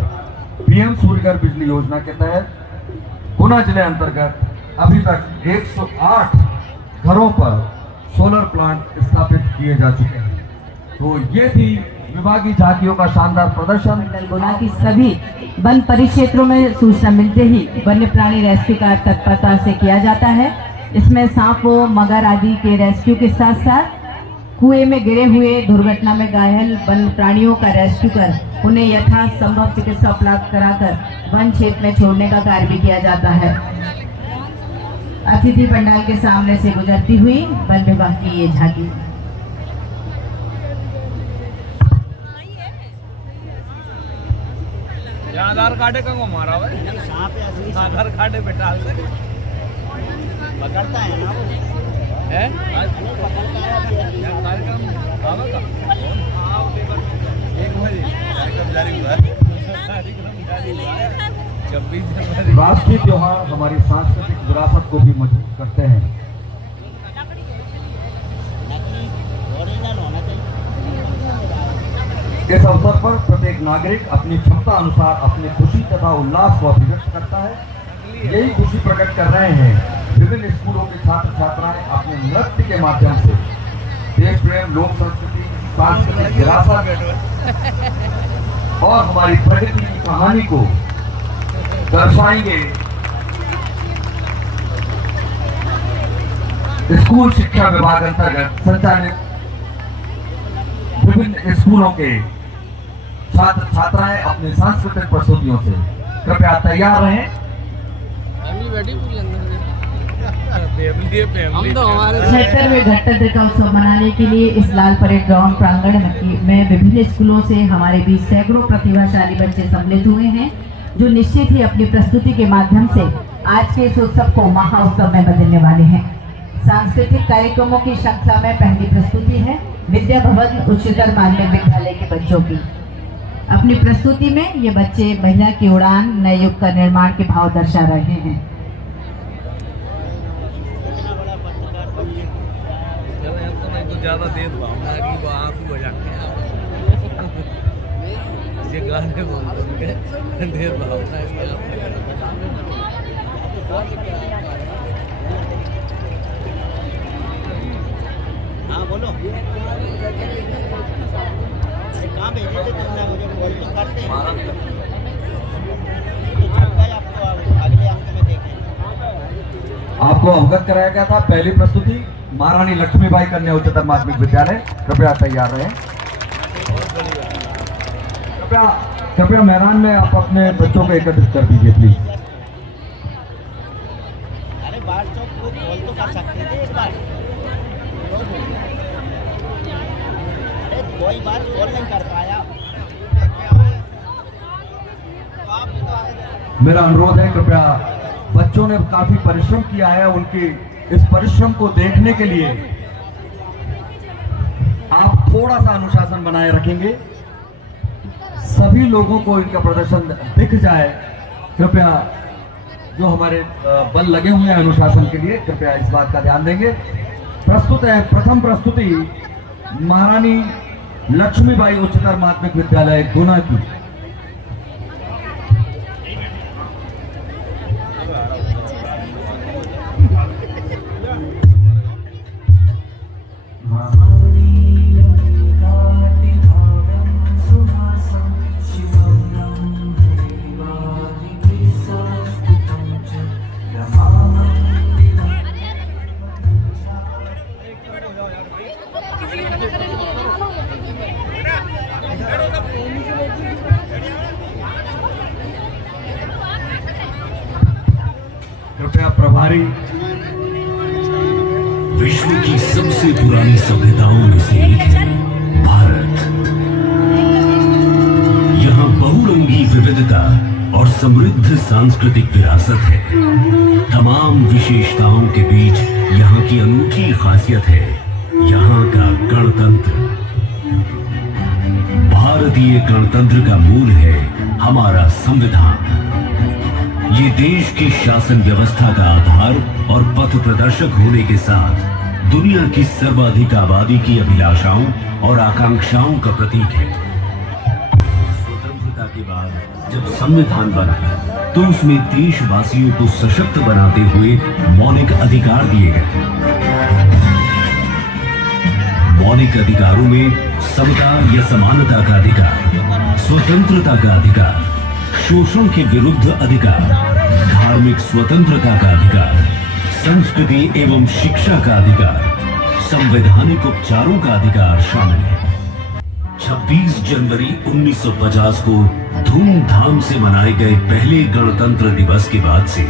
पीएम सूर्य घर बिजली योजना के तहत गुना जिले अंतर्गत अभी तक 108 घरों पर सोलर प्लांट स्थापित किए जा चुके हैं। तो ये थी विभागीय झांकियों का शानदार प्रदर्शन। गुना की सभी वन परिक्षेत्रों में सूचना मिलते ही वन्य प्राणी रेस्क्यू कार्य तत्परता से किया जाता है। इसमें सांप व मगर आदि के रेस्क्यू के साथ साथ कुएं में गिरे हुए दुर्घटना में घायल वन प्राणियों का रेस्क्यू कर उन्हें यथासंभव चिकित्सा उपलब्ध कराकर वन क्षेत्र में छोड़ने का कार्य भी किया जाता है। अतिथि पंडाल के सामने से गुजरती हुई वन विभाग की ये झांकी। आधार कार्ड का को मारा हुआ है, सांप है असली सांप आधार कार्ड पे डाल दे पकड़ता है ना वो है आज पकड़ता है क्या कार्यक्रम आवेगा। हाँ एक मिनट कार्यक्रम जारी हुआ है, कार्यक्रम जारी हुआ है 26 जनवरी। राष्ट्रीय त्योहार हमारी सांस्कृतिक विरासत को भी मजबूत करते हैं। नकली ओरिजिनल होना चाहिए। इस अवसर पर प्रत्येक नागरिक अपनी क्षमता अनुसार अपनी खुशी तथा उल्लास को अभिव्यक्त करता है। यही खुशी प्रकट कर रहे हैं विभिन्न स्कूलों के छात्र छात्राएं अपने नृत्य के माध्यम से देश प्रेम, लोक संस्कृति, सांस्कृतिक विरासत और हमारी प्रगति की कहानी को दर्शाएंगे। स्कूल शिक्षा विभाग अंतर्गत संचालित विभिन्न स्कूलों के छात्र छात्राएं अपनी सांस्कृतिक प्रस्तुतियों से कृपया तैयार रहें। फैमिली बैठी पूरी अंदर फैमिली हम तो हमारे 76वें गणतंत्र का उत्सव मनाने के लिए इस लाल परेड ग्राउंड प्रांगण में विभिन्न स्कूलों से हमारे बीच सैकड़ों प्रतिभाशाली बच्चे सम्मिलित हुए हैं, जो निश्चित ही अपनी प्रस्तुति के माध्यम से आज के इस उत्सव को महाउत्सव में बदलने वाले हैं। सांस्कृतिक कार्यक्रमों की श्रृंखला में पहली प्रस्तुति है विद्या भवन उच्चतर माध्यमिक विद्यालय के बच्चों की। अपनी प्रस्तुति में ये बच्चे महिला की उड़ान, नए युग का निर्माण के भाव दर्शा रहे हैं। ज्यादा देर भावना की आंसू हो जाते हैं ये गाने बोलते हैं देर भावना हाँ बोलो अरे कहाँ भेजे थे तुमने मुझे कॉल तो करते तो छप गए आपको अगले अंक में देखें। आपको अवगत कराया गया था पहली प्रस्तुति महारानी लक्ष्मीबाई कन्या उच्चतर माध्यमिक विद्यालय। कृपया तैयार रहें। कृपया मैदान में आप अपने बच्चों को एकत्रित कर दीजिए प्लीज। अरे बार चौक को कॉल तो कर सकते थे एक बार। अरे कोई बात कॉल नहीं कर पाया। मेरा अनुरोध है कृपया, बच्चों ने काफी परिश्रम किया है, उनकी इस परिश्रम को देखने के लिए आप थोड़ा सा अनुशासन बनाए रखेंगे, सभी लोगों को इनका प्रदर्शन दिख जाए। कृपया जो हमारे बल लगे हुए हैं अनुशासन के लिए, कृपया इस बात का ध्यान देंगे। प्रस्तुत है प्रथम प्रस्तुति महारानी लक्ष्मीबाई उच्चतर माध्यमिक विद्यालय गुना की। कृपया प्रभारी। विश्व की सबसे पुरानी सभ्यताओं में से एक है भारत। यहाँ बहुरंगी विविधता और समृद्ध सांस्कृतिक विरासत है। तमाम विशेषताओं के बीच यहाँ की अनूठी खासियत है यहाँ का गणतंत्र। भारतीय गणतंत्र का मूल है हमारा संविधान। ये देश की शासन व्यवस्था का आधार और पथ प्रदर्शक होने के साथ दुनिया की सर्वाधिक आबादी की अभिलाषाओं और आकांक्षाओं का प्रतीक है। स्वतंत्रता के बाद जब संविधान बना तो उसमें देशवासियों को सशक्त बनाते हुए मौलिक अधिकार दिए गए। मौलिक अधिकारों में समता या समानता का अधिकार, स्वतंत्रता का अधिकार, शोषण के विरुद्ध अधिकार, धार्मिक स्वतंत्रता का अधिकार, संस्कृति एवं शिक्षा का अधिकार, संवैधानिक उपचारों का अधिकार शामिल है। 26 जनवरी 1950 को धूमधाम से मनाए गए पहले गणतंत्र दिवस के बाद से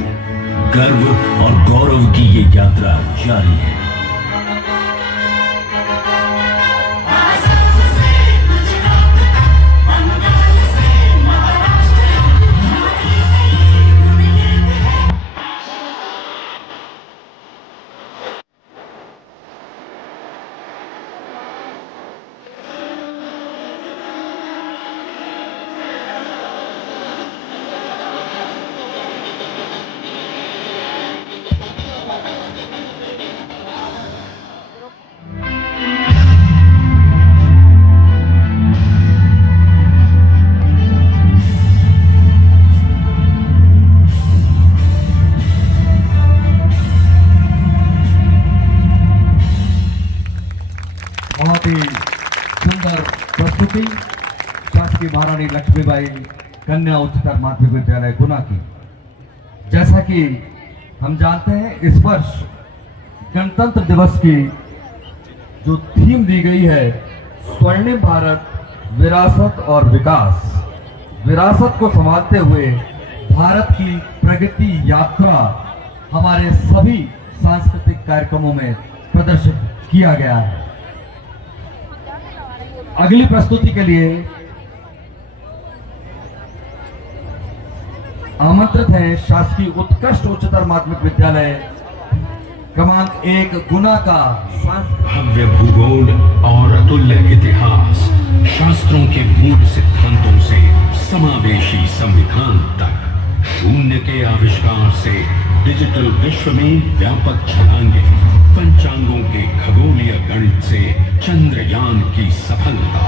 गर्व और गौरव की ये यात्रा जारी है। बहुत ही सुंदर प्रस्तुति शासकीय महारानी लक्ष्मीबाई कन्या उच्चतर माध्यमिक विद्यालय गुना की। जैसा कि हम जानते हैं, इस वर्ष गणतंत्र दिवस की जो थीम दी गई है, स्वर्णिम भारत, विरासत और विकास। विरासत को संभालते हुए भारत की प्रगति यात्रा हमारे सभी सांस्कृतिक कार्यक्रमों में प्रदर्शित किया गया है। अगली प्रस्तुति के लिए आमंत्रित हैं शासकीय उत्कृष्ट उच्चतर माध्यमिक विद्यालय क्रमांक 1 गुना का भव्य भूगोल और अतुल्य इतिहास, शास्त्रों के मूल सिद्धांतों से समावेशी संविधान तक, शून्य के आविष्कार से डिजिटल विश्व में व्यापक छलांगे, पंचांगों के खगोलीय गणित से चंद्रयान की सफलता,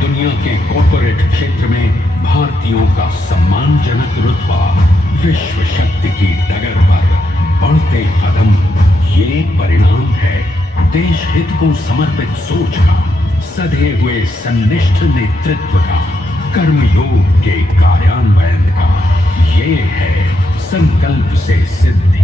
दुनिया के कॉर्पोरेट क्षेत्र में भारतीयों का सम्मानजनक रुतबा, विश्व शक्ति की डगर पर बढ़ते कदम, ये परिणाम है देश हित को समर्पित सोच का, सधे हुए सन्निष्ठ नेतृत्व का, कर्मयोग के कार्यान्वयन का। ये है संकल्प से सिद्धि।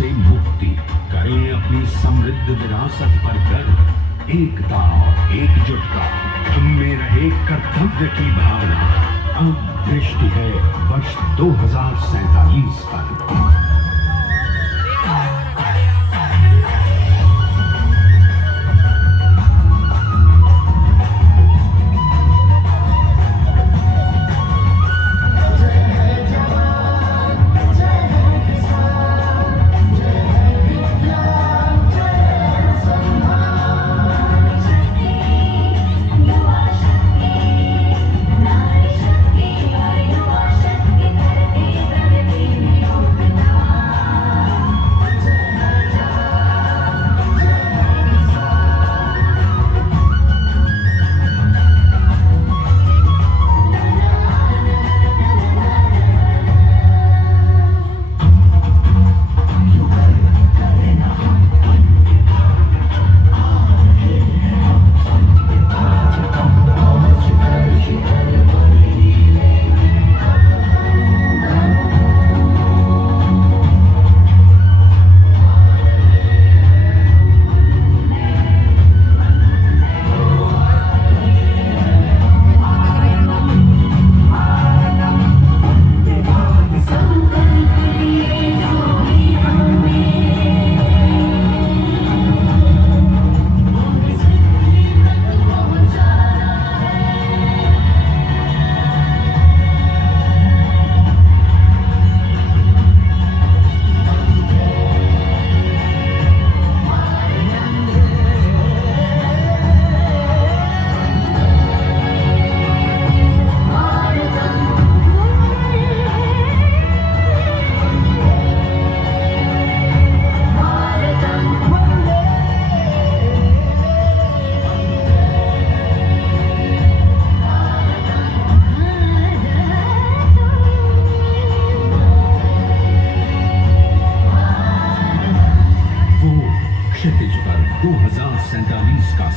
से मुक्ति, करें अपनी समृद्ध विरासत पर गर्व। एकता और एकजुटता, हम में रहे कर्तव्य की भावना। अब दृष्टि है वर्ष 2047 पर।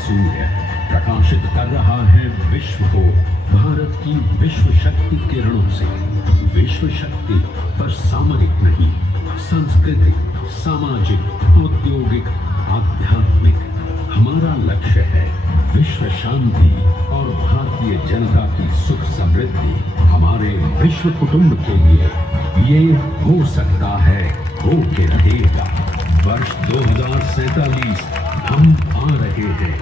सूर्य प्रकाशित कर रहा है विश्व को भारत की विश्व शक्ति किरणों से। विश्व शक्ति पर सामरिक नहीं, सांस्कृतिक, सामाजिक, औद्योगिक, आध्यात्मिक। हमारा लक्ष्य है विश्व शांति और भारतीय जनता की सुख समृद्धि। हमारे विश्व कुटुंब के लिए ये हो सकता है, हो के रहेगा। वर्ष 2047 हम आ रहे हैं।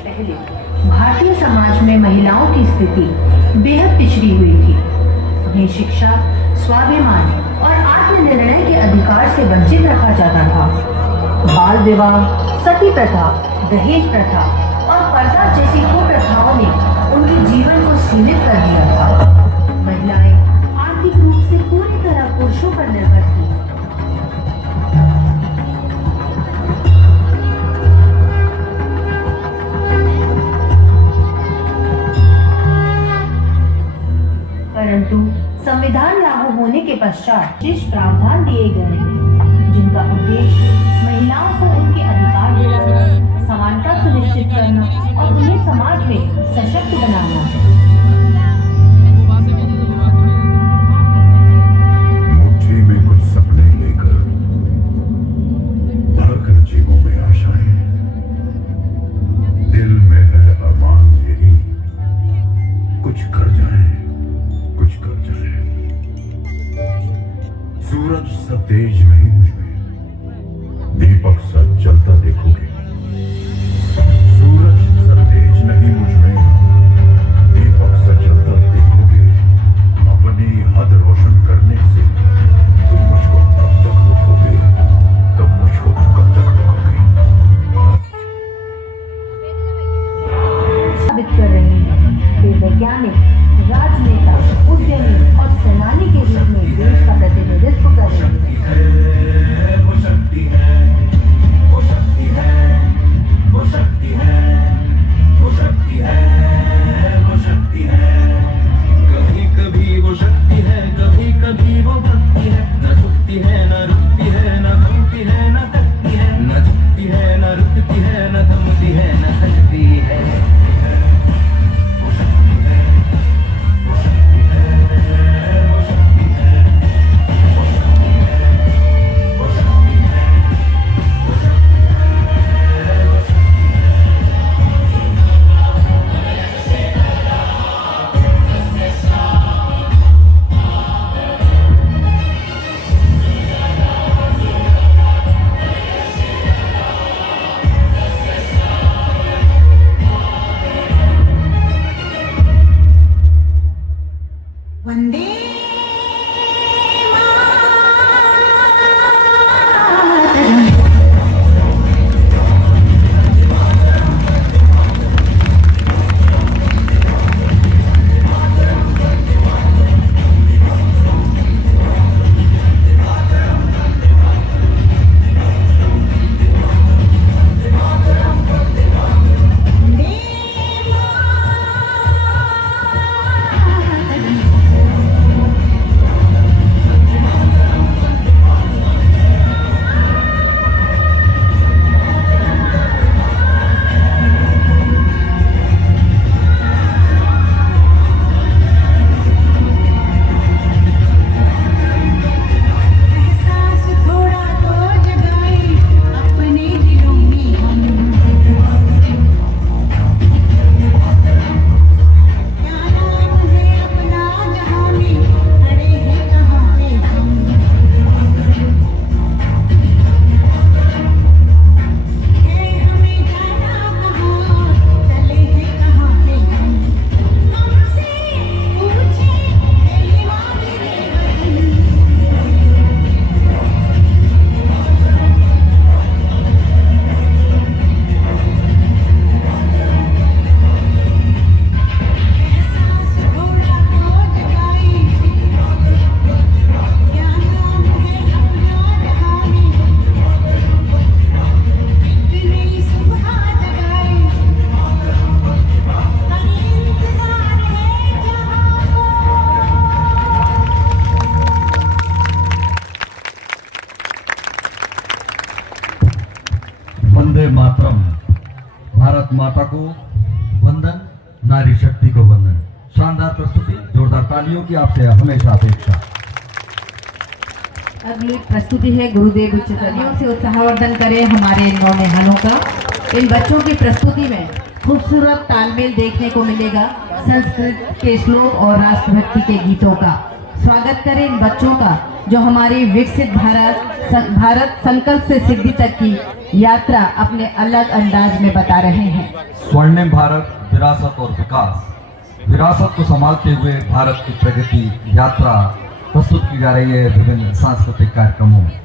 पहले भारतीय समाज में महिलाओं की स्थिति बेहद पिछड़ी हुई थी। उन्हें शिक्षा, स्वाभिमान और आत्मनिर्णय के अधिकार से वंचित रखा जाता था। बाल विवाह, सती प्रथा, दहेज प्रथा और पर्दा जैसी कुप्रथाओं ने उनके जीवन को सीमित कर दिया था। महिलाएं आर्थिक रूप से पूरी तरह पुरुषों पर निर्भर थी। परंतु संविधान लागू होने के पश्चात जिस प्रावधान दिए गए हैं, जिनका उद्देश्य महिलाओं को उनके अधिकार दिलाना, समानता सुनिश्चित करना और उन्हें समाज में सशक्त बनाना है। मुट्ठी में कुछ सपने लेकर भरकर जीवों में आशाएं, दिल में है अरमान यही, कुछ कर जाए, कुछ कर जाए। सूरज सा तेज नहीं मुझ में, दीपक सा जलता देखोगे। सूरज सा तेज नहीं मुझ में, दीपक सा जलता देखोगे। अपनी हद रोशन करने से तुम मुझको कब तक रोकोगे, तुम मुझको कब तक रोकोगे। साबित कर रहे हैं कि वैज्ञानिक, राजनेता, उद्यमी और सेनानी के रूप में देश का प्रतिनिधित्व कर रहे हैं। वंदे मातरम। भारत माता को वंदन, नारी शक्ति को वंदन। शानदार प्रस्तुति, जोरदार तालियों की आपसे हमेशा अपेक्षा। अगली प्रस्तुति है गुरुदेव उच्चतरियों से उत्साहवर्धन करें हमारे नौनिहालों का। इन बच्चों की प्रस्तुति में खूबसूरत तालमेल देखने को मिलेगा संस्कृत के श्लोक और राष्ट्रभक्ति के गीतों का। स्वागत करें इन बच्चों का जो हमारी विकसित भारत संकल्प से सिद्धि तक की यात्रा अपने अलग अंदाज में बता रहे हैं। स्वर्णिम भारत, विरासत और विकास। विरासत को संभालते हुए भारत की प्रगति यात्रा प्रस्तुत की जा रही है विभिन्न सांस्कृतिक कार्यक्रमों में।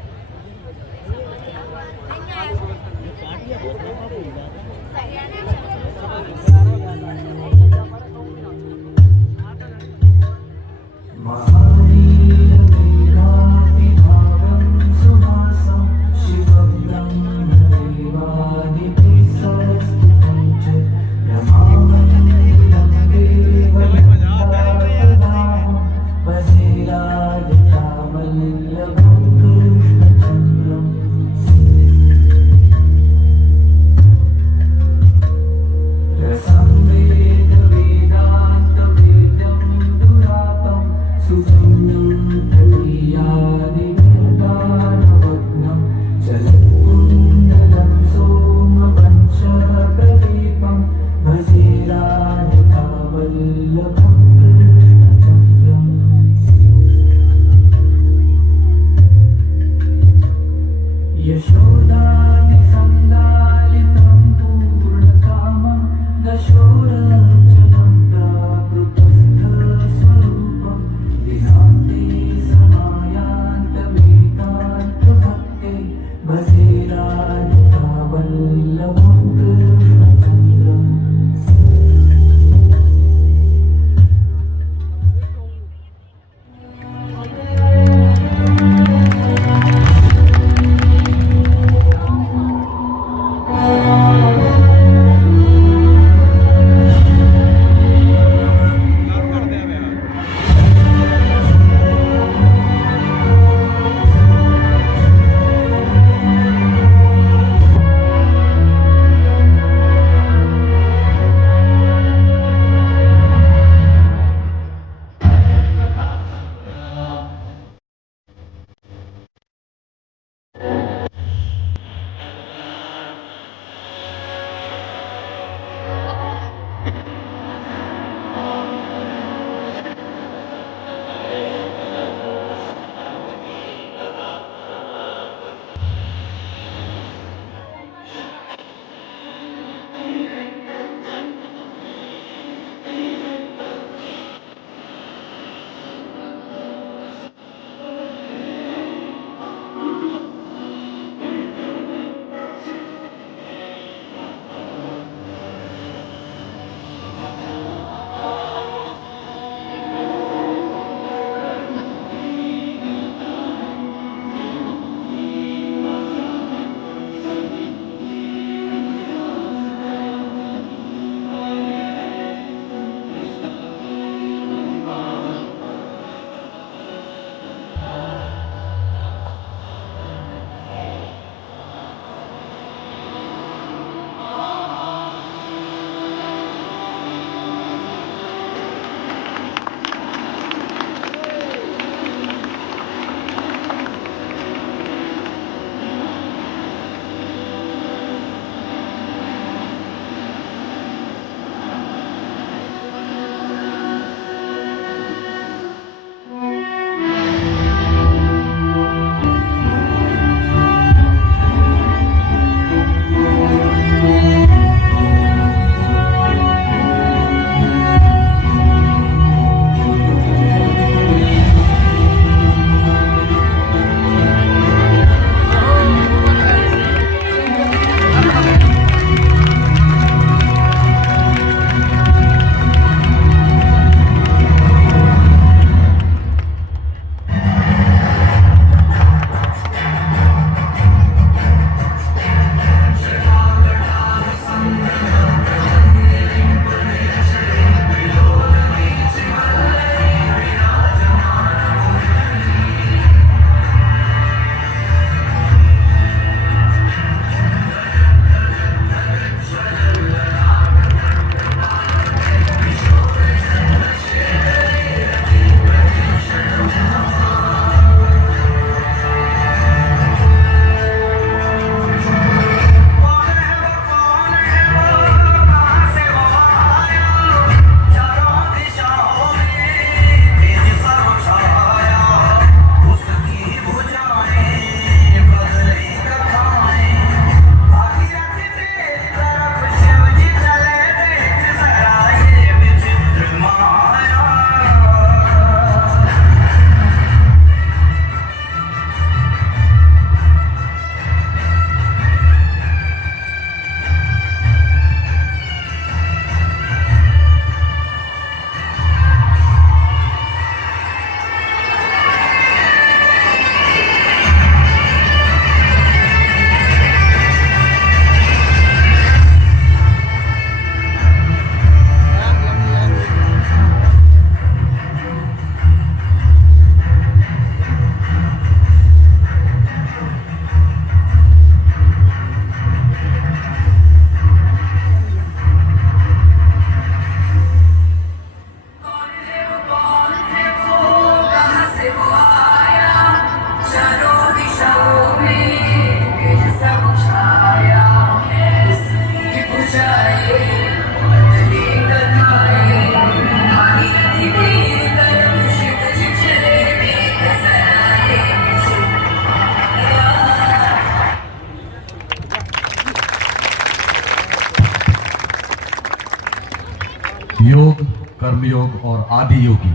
योग, कर्मयोग और आदि योगी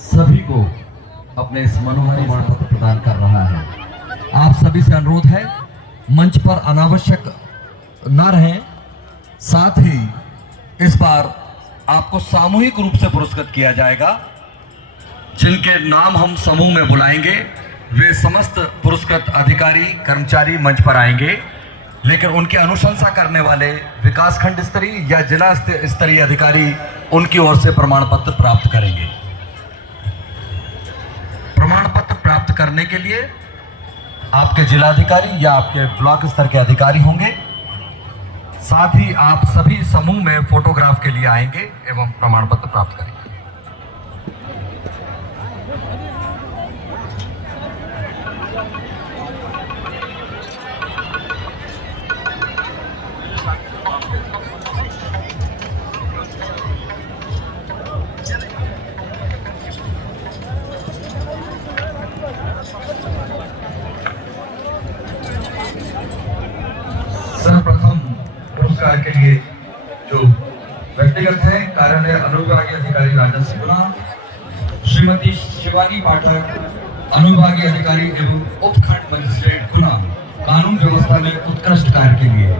सभी को अपने इस मनोहरी प्रमाण पत्र प्रदान कर रहा है। आप सभी से अनुरोध है मंच पर अनावश्यक न रहें। साथ ही इस बार आपको सामूहिक रूप से पुरस्कृत किया जाएगा। जिनके नाम हम समूह में बुलाएंगे वे समस्त पुरस्कृत अधिकारी कर्मचारी मंच पर आएंगे, लेकिन उनकी अनुशंसा करने वाले विकासखंड स्तरीय या जिला स्तरीय अधिकारी उनकी ओर से प्रमाण पत्र प्राप्त करेंगे। प्रमाण पत्र प्राप्त करने के लिए आपके जिलाधिकारी या आपके ब्लॉक स्तर के अधिकारी होंगे। साथ ही आप सभी समूह में फोटोग्राफ के लिए आएंगे एवं प्रमाण पत्र प्राप्त करेंगे। सर्वप्रथम पुरस्कार के लिए जो व्यक्तिगत है, कार्यालय अनुविभागीय अधिकारी राजस्व गुना, श्रीमती शिवानी पाठक, अनुविभागीय अधिकारी एवं उपखंड मजिस्ट्रेट गुना, कानून व्यवस्था में उत्कृष्ट कार्य के लिए।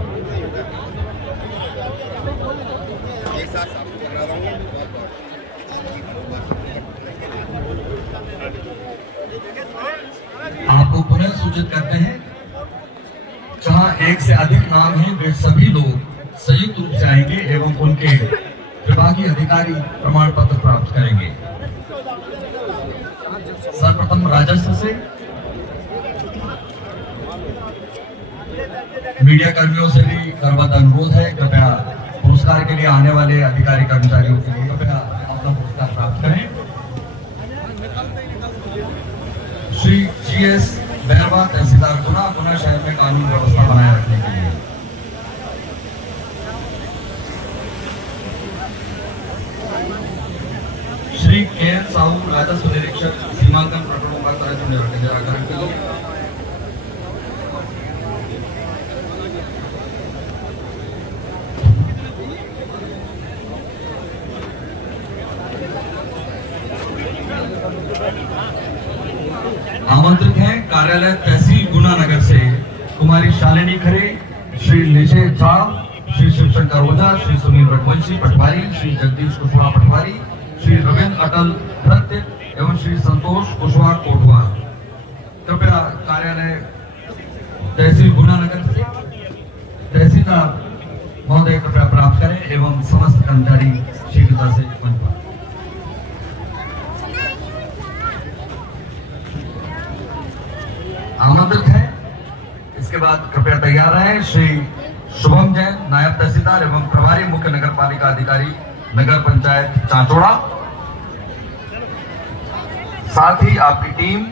आपको पुनः सूचित करते हैं, जहां एक से अधिक नाम है वे सभी लोग संयुक्त रूप से आएंगे एवं उनके विभागीय अधिकारी प्रमाण पत्र प्राप्त करेंगे। सर्वप्रथम राजस्व से मीडिया कर्मियों से भी करबद्ध अनुरोध है, कृपया पुरस्कार के लिए आने वाले अधिकारी कर्मचारियों के लिए कृपया अपना पुरस्कार प्राप्त करें। श्री GS बैरवा तहसीलदार गुना शहर में कानून व्यवस्था बनाए रखने के लिए। श्री KN साहू राजस्व निरीक्षक सीमांकन प्रकरणों का त्वरित निराकरण के लिए। आमंत्रित हैं कार्यालय तहसील गुना नगर से कुमारी शालिनी खरे, श्री निशे झा, श्री शिवशंकर ओझा, श्री सुनील रघुवंशी पटवारी, श्री जगदीश कुशवाहा पटवारी, श्री रविंद्र अटल भृत्य एवं श्री संतोष कुशवाहा कोटवा। कृपया कार्यालय तहसील गुना नगर से तहसीलदार महोदय कृपया प्राप्त करें एवं समस्त कर्मचारी शीघ्रता से मंच पर। आमंत्रित है। इसके बाद कृपया तैयार रहें श्री शुभम जैन, नायब तहसीलदार एवं प्रभारी मुख्य नगर पालिका अधिकारी नगर पंचायत चांचोड़ा। साथ ही आपकी टीम